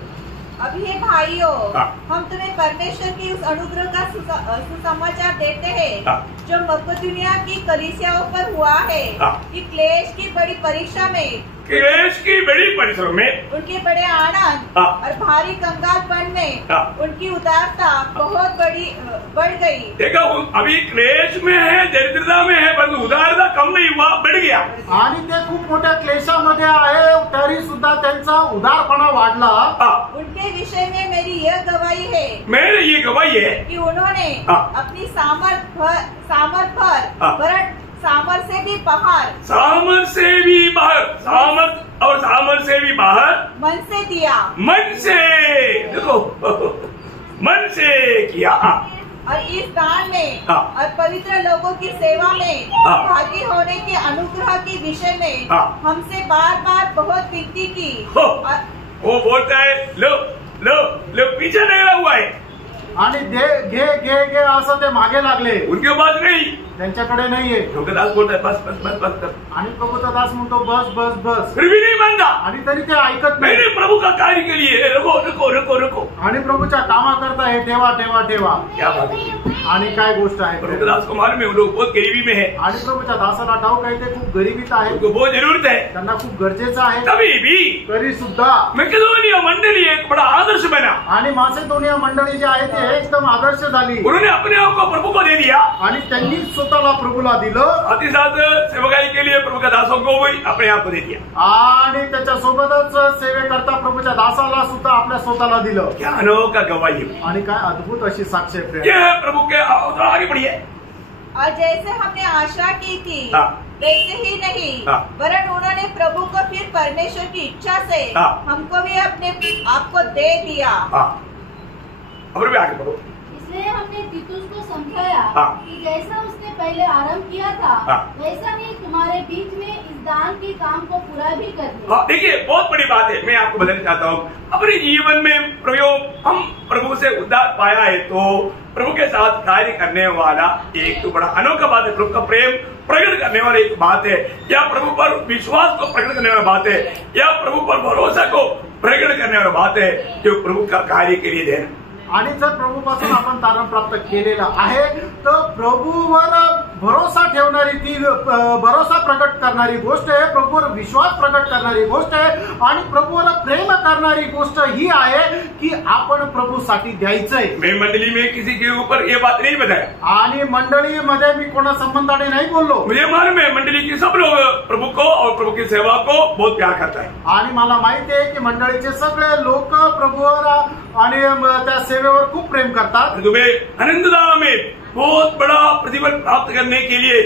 अब हे भाइयों, हाँ। हम तुम्हें परमेश्वर की उस अनुग्रह का सुसमाचार देते हैं हाँ। जो मकदूनिया की कलीसियाओं पर हुआ है हाँ। कि क्लेश की बड़ी परीक्षा में, क्लेश की बड़ी परिश्रम में, उनके बड़े आनंद हाँ। और भारी कंगालपन में हाँ। उनकी उदारता बहुत बढ़ गई। देखो अभी क्लेश में है, दरिद्रता में है, परंतु उदारता कम नहीं हुआ, बढ़ गया। आणि ते खूप मोठ्या क्लेशामध्ये आहे तरी सुद्धा त्यांचा उदारपणा वाढला। उनके विषय में मेरी यह गवाही है, मेरे ये गवाही है कि उन्होंने हाँ। अपनी सामर्थ भर हाँ। वरन सामर्थ से भी बाहर, सामर्थ से भी बाहर, सामर्थ और सामर्थ से भी बाहर मन से दिया, मन से, देखो मन से किया। और इस दान में हाँ। और पवित्र लोगों की सेवा में हाँ। भागी होने के अनुग्रह के विषय में हाँ। हमसे बार बार बहुत विनती की। हो। और वो बोलता है लो लो लो, पीछे नहीं लगा हुआ है, आणि घे घे घे घे असं ते मागे लागले, उनके पास नहीं। त्यांच्याकडे नाहीये। ठोकेदास बोलता है बस बस बस बस बस, आणि प्रभूचा दास म्हणतो बस बस बस, फिर भी नहीं मानता। आणि तरी ते ऐकत नाही। मैंने प्रभु का कार्य के लिए रुको रुको रुको रुको, आणि प्रभूच्या कामाकरता हे ठेवा ठेवा ठेवा। क्या बात है? आणि काय गोष्ट आहे? ठोकेदास को मालूम है वो लोग बहुत गरीबी में है, आणि प्रभूच्या दासाला ठाऊक आहे ते खूप गरिबीत आहे, उनको बहुत जरूरत है, त्यांना खूप गरजेचं आहे। तभी भी तरी सुद्धा मकेदोनिया मंडली एक बड़ा आदर्श बना। आणि मासेदोनिया मंडळी जी आहे ते एकदम आदर्श झाली। उन्होंने अपने आप को प्रभु को दे दिया, आणि त्यांनी स्वतःला प्रभूला दिलं, साथ ही साथ सेवकाई के लिए प्रभु के दासों को भी अपने आप को दे दिया। आणि त्याच्यासोबतच सेवेकरता प्रभूच्या दासाला सुद्धा आपल्या स्वतःला दिलं। क्या अनोखा गवाही है। आणि काय अद्भुत अशी साक्ष आहे। ये है प्रभु के आगे बढ़िए। और जैसे हमने आशा की थी हाँ। वैसे ही नहीं, हाँ। वरन उन्होंने प्रभु को फिर परमेश्वर की इच्छा से हाँ। हमको भी अपने आपको दे दिया। और भी आगे बढ़ो। इसलिए हमने तीतुस को समझाया हाँ। कि जैसा उसने पहले आरंभ किया था हाँ। वैसा ही तुम्हारे बीच में इस दान के काम को पूरा भी कर दे। देखिए बहुत बड़ी बात है, मैं आपको बताना चाहता हूँ, अपने जीवन में हम प्रभु से उद्धार पाया है तो प्रभु के साथ कार्य करने वाला एक तो बड़ा अनोखा बात है, प्रभु का प्रेम प्रकट करने वाली एक बात है, या प्रभु पर विश्वास को प्रकट करने वाली बात है, या प्रभु पर भरोसा को प्रकट करने वाली बात है, जो प्रभु का कार्य के लिए देना। आणि जर प्रभूपासून आपण तारण प्राप्त केलेलं आहे तर प्रभूवर भरोसा ठेवणारी, ती भरोसा प्रकट करणारी गोष्ट आहे, प्रभूवर विश्वास प्रकट करणारी गोष्ट आहे आणि प्रभूवर प्रेम करणारी गोष्ट ही आहे की आपण प्रभूसाठी द्यायचंय. मैं मंडली में किसी के ऊपर ये बात नहीं बताया आणि मंडळीमध्ये मी कोणा संबंधाने नाही बोललो. मुझे मालूम है मंडली के सब लोग प्रभु को और प्रभु की सेवा को बहुत प्यार करता है. आणि मला माहिती आहे की मंडळीचे सगळे लोक प्रभूवर आणि त्या सेवेवर खूप प्रेम करतात. तुम्हें आनंदधाम में बहुत बड़ा प्रतिफल प्राप्त करने के लिए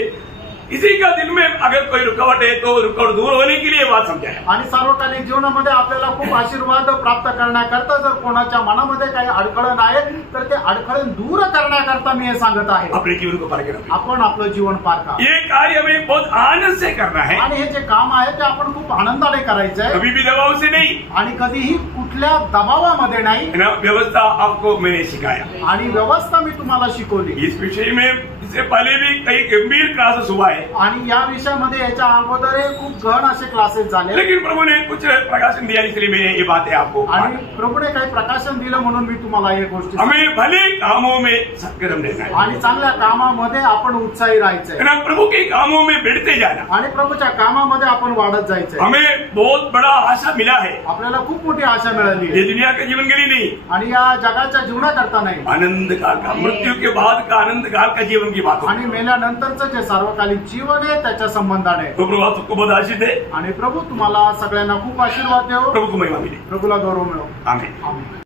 इसी का दिल में अगर कोई रुकावट है तो रुकावट दूर होने के लिए बात समझाया. आणि सार्वकालिक जीवनामध्ये आपल्याला खूप आशीर्वाद प्राप्त करण्याकरता जर कोणाच्या मनामध्ये काही अडखळण आहे तर ते अडखळण दूर करण्याकरता मी हे सांगत आहे. अपने जीवन को पार करा. आपण आपलं जीवन पार करा. ये कार्य हमें बहुत आनंद से करना है आणि हे जे काम आहे ते आपण खूप आनंदाने करायचं आहे. कभी भी दबाव से नहीं आणि कधीही कुठल्या दबावामध्ये नाही. व्यवस्था आपको मैंने सिखाया आणि व्यवस्था मी तुम्हाला शिकवली. इस विषय में इससे पहले भी कई गंभीर क्लासेस हुआ है आणि या विषयामध्ये याच्या अगोदर खूप गहन असे क्लासेस झाले. लेकिन प्रभु ने कुछ प्रकाशन दिया इसलिए मैंने ये बातें आपको. आणि प्रभूने काही प्रकाशन दिलं म्हणून मी तुम्हाला हे गोष्टी. हमें भले कामों में सत्कर्म रहना है आणि चांगल्या कामामध्ये आपण उत्साही राहायचंय. प्रभु के कामों में बढ़ते जाना. आणि प्रभूच्या कामामध्ये आपण वाढत जायचंय. हमें बहुत बड़ा आशा मिला है. आपल्याला खूप मोठी आशा मिळाली ये दुनिया के जीवन के लिए नहीं आणि या जगाच्या जीवनाकरता नाही. आनंद काल का, मृत्यू के बाद का आनंद काल का जीवन की बात. आणि मेल्यानंतरचं जे सार्वकालिक जीवन आहे त्याच्या संबंधाने. तो प्रभु आपको बहुत आशीष दे. आणि प्रभू तुम्हाला सगळ्यांना खूप आशीर्वाद देव. प्रभु को महिमा मिले. प्रभूला गौरव मिळो. आमीन.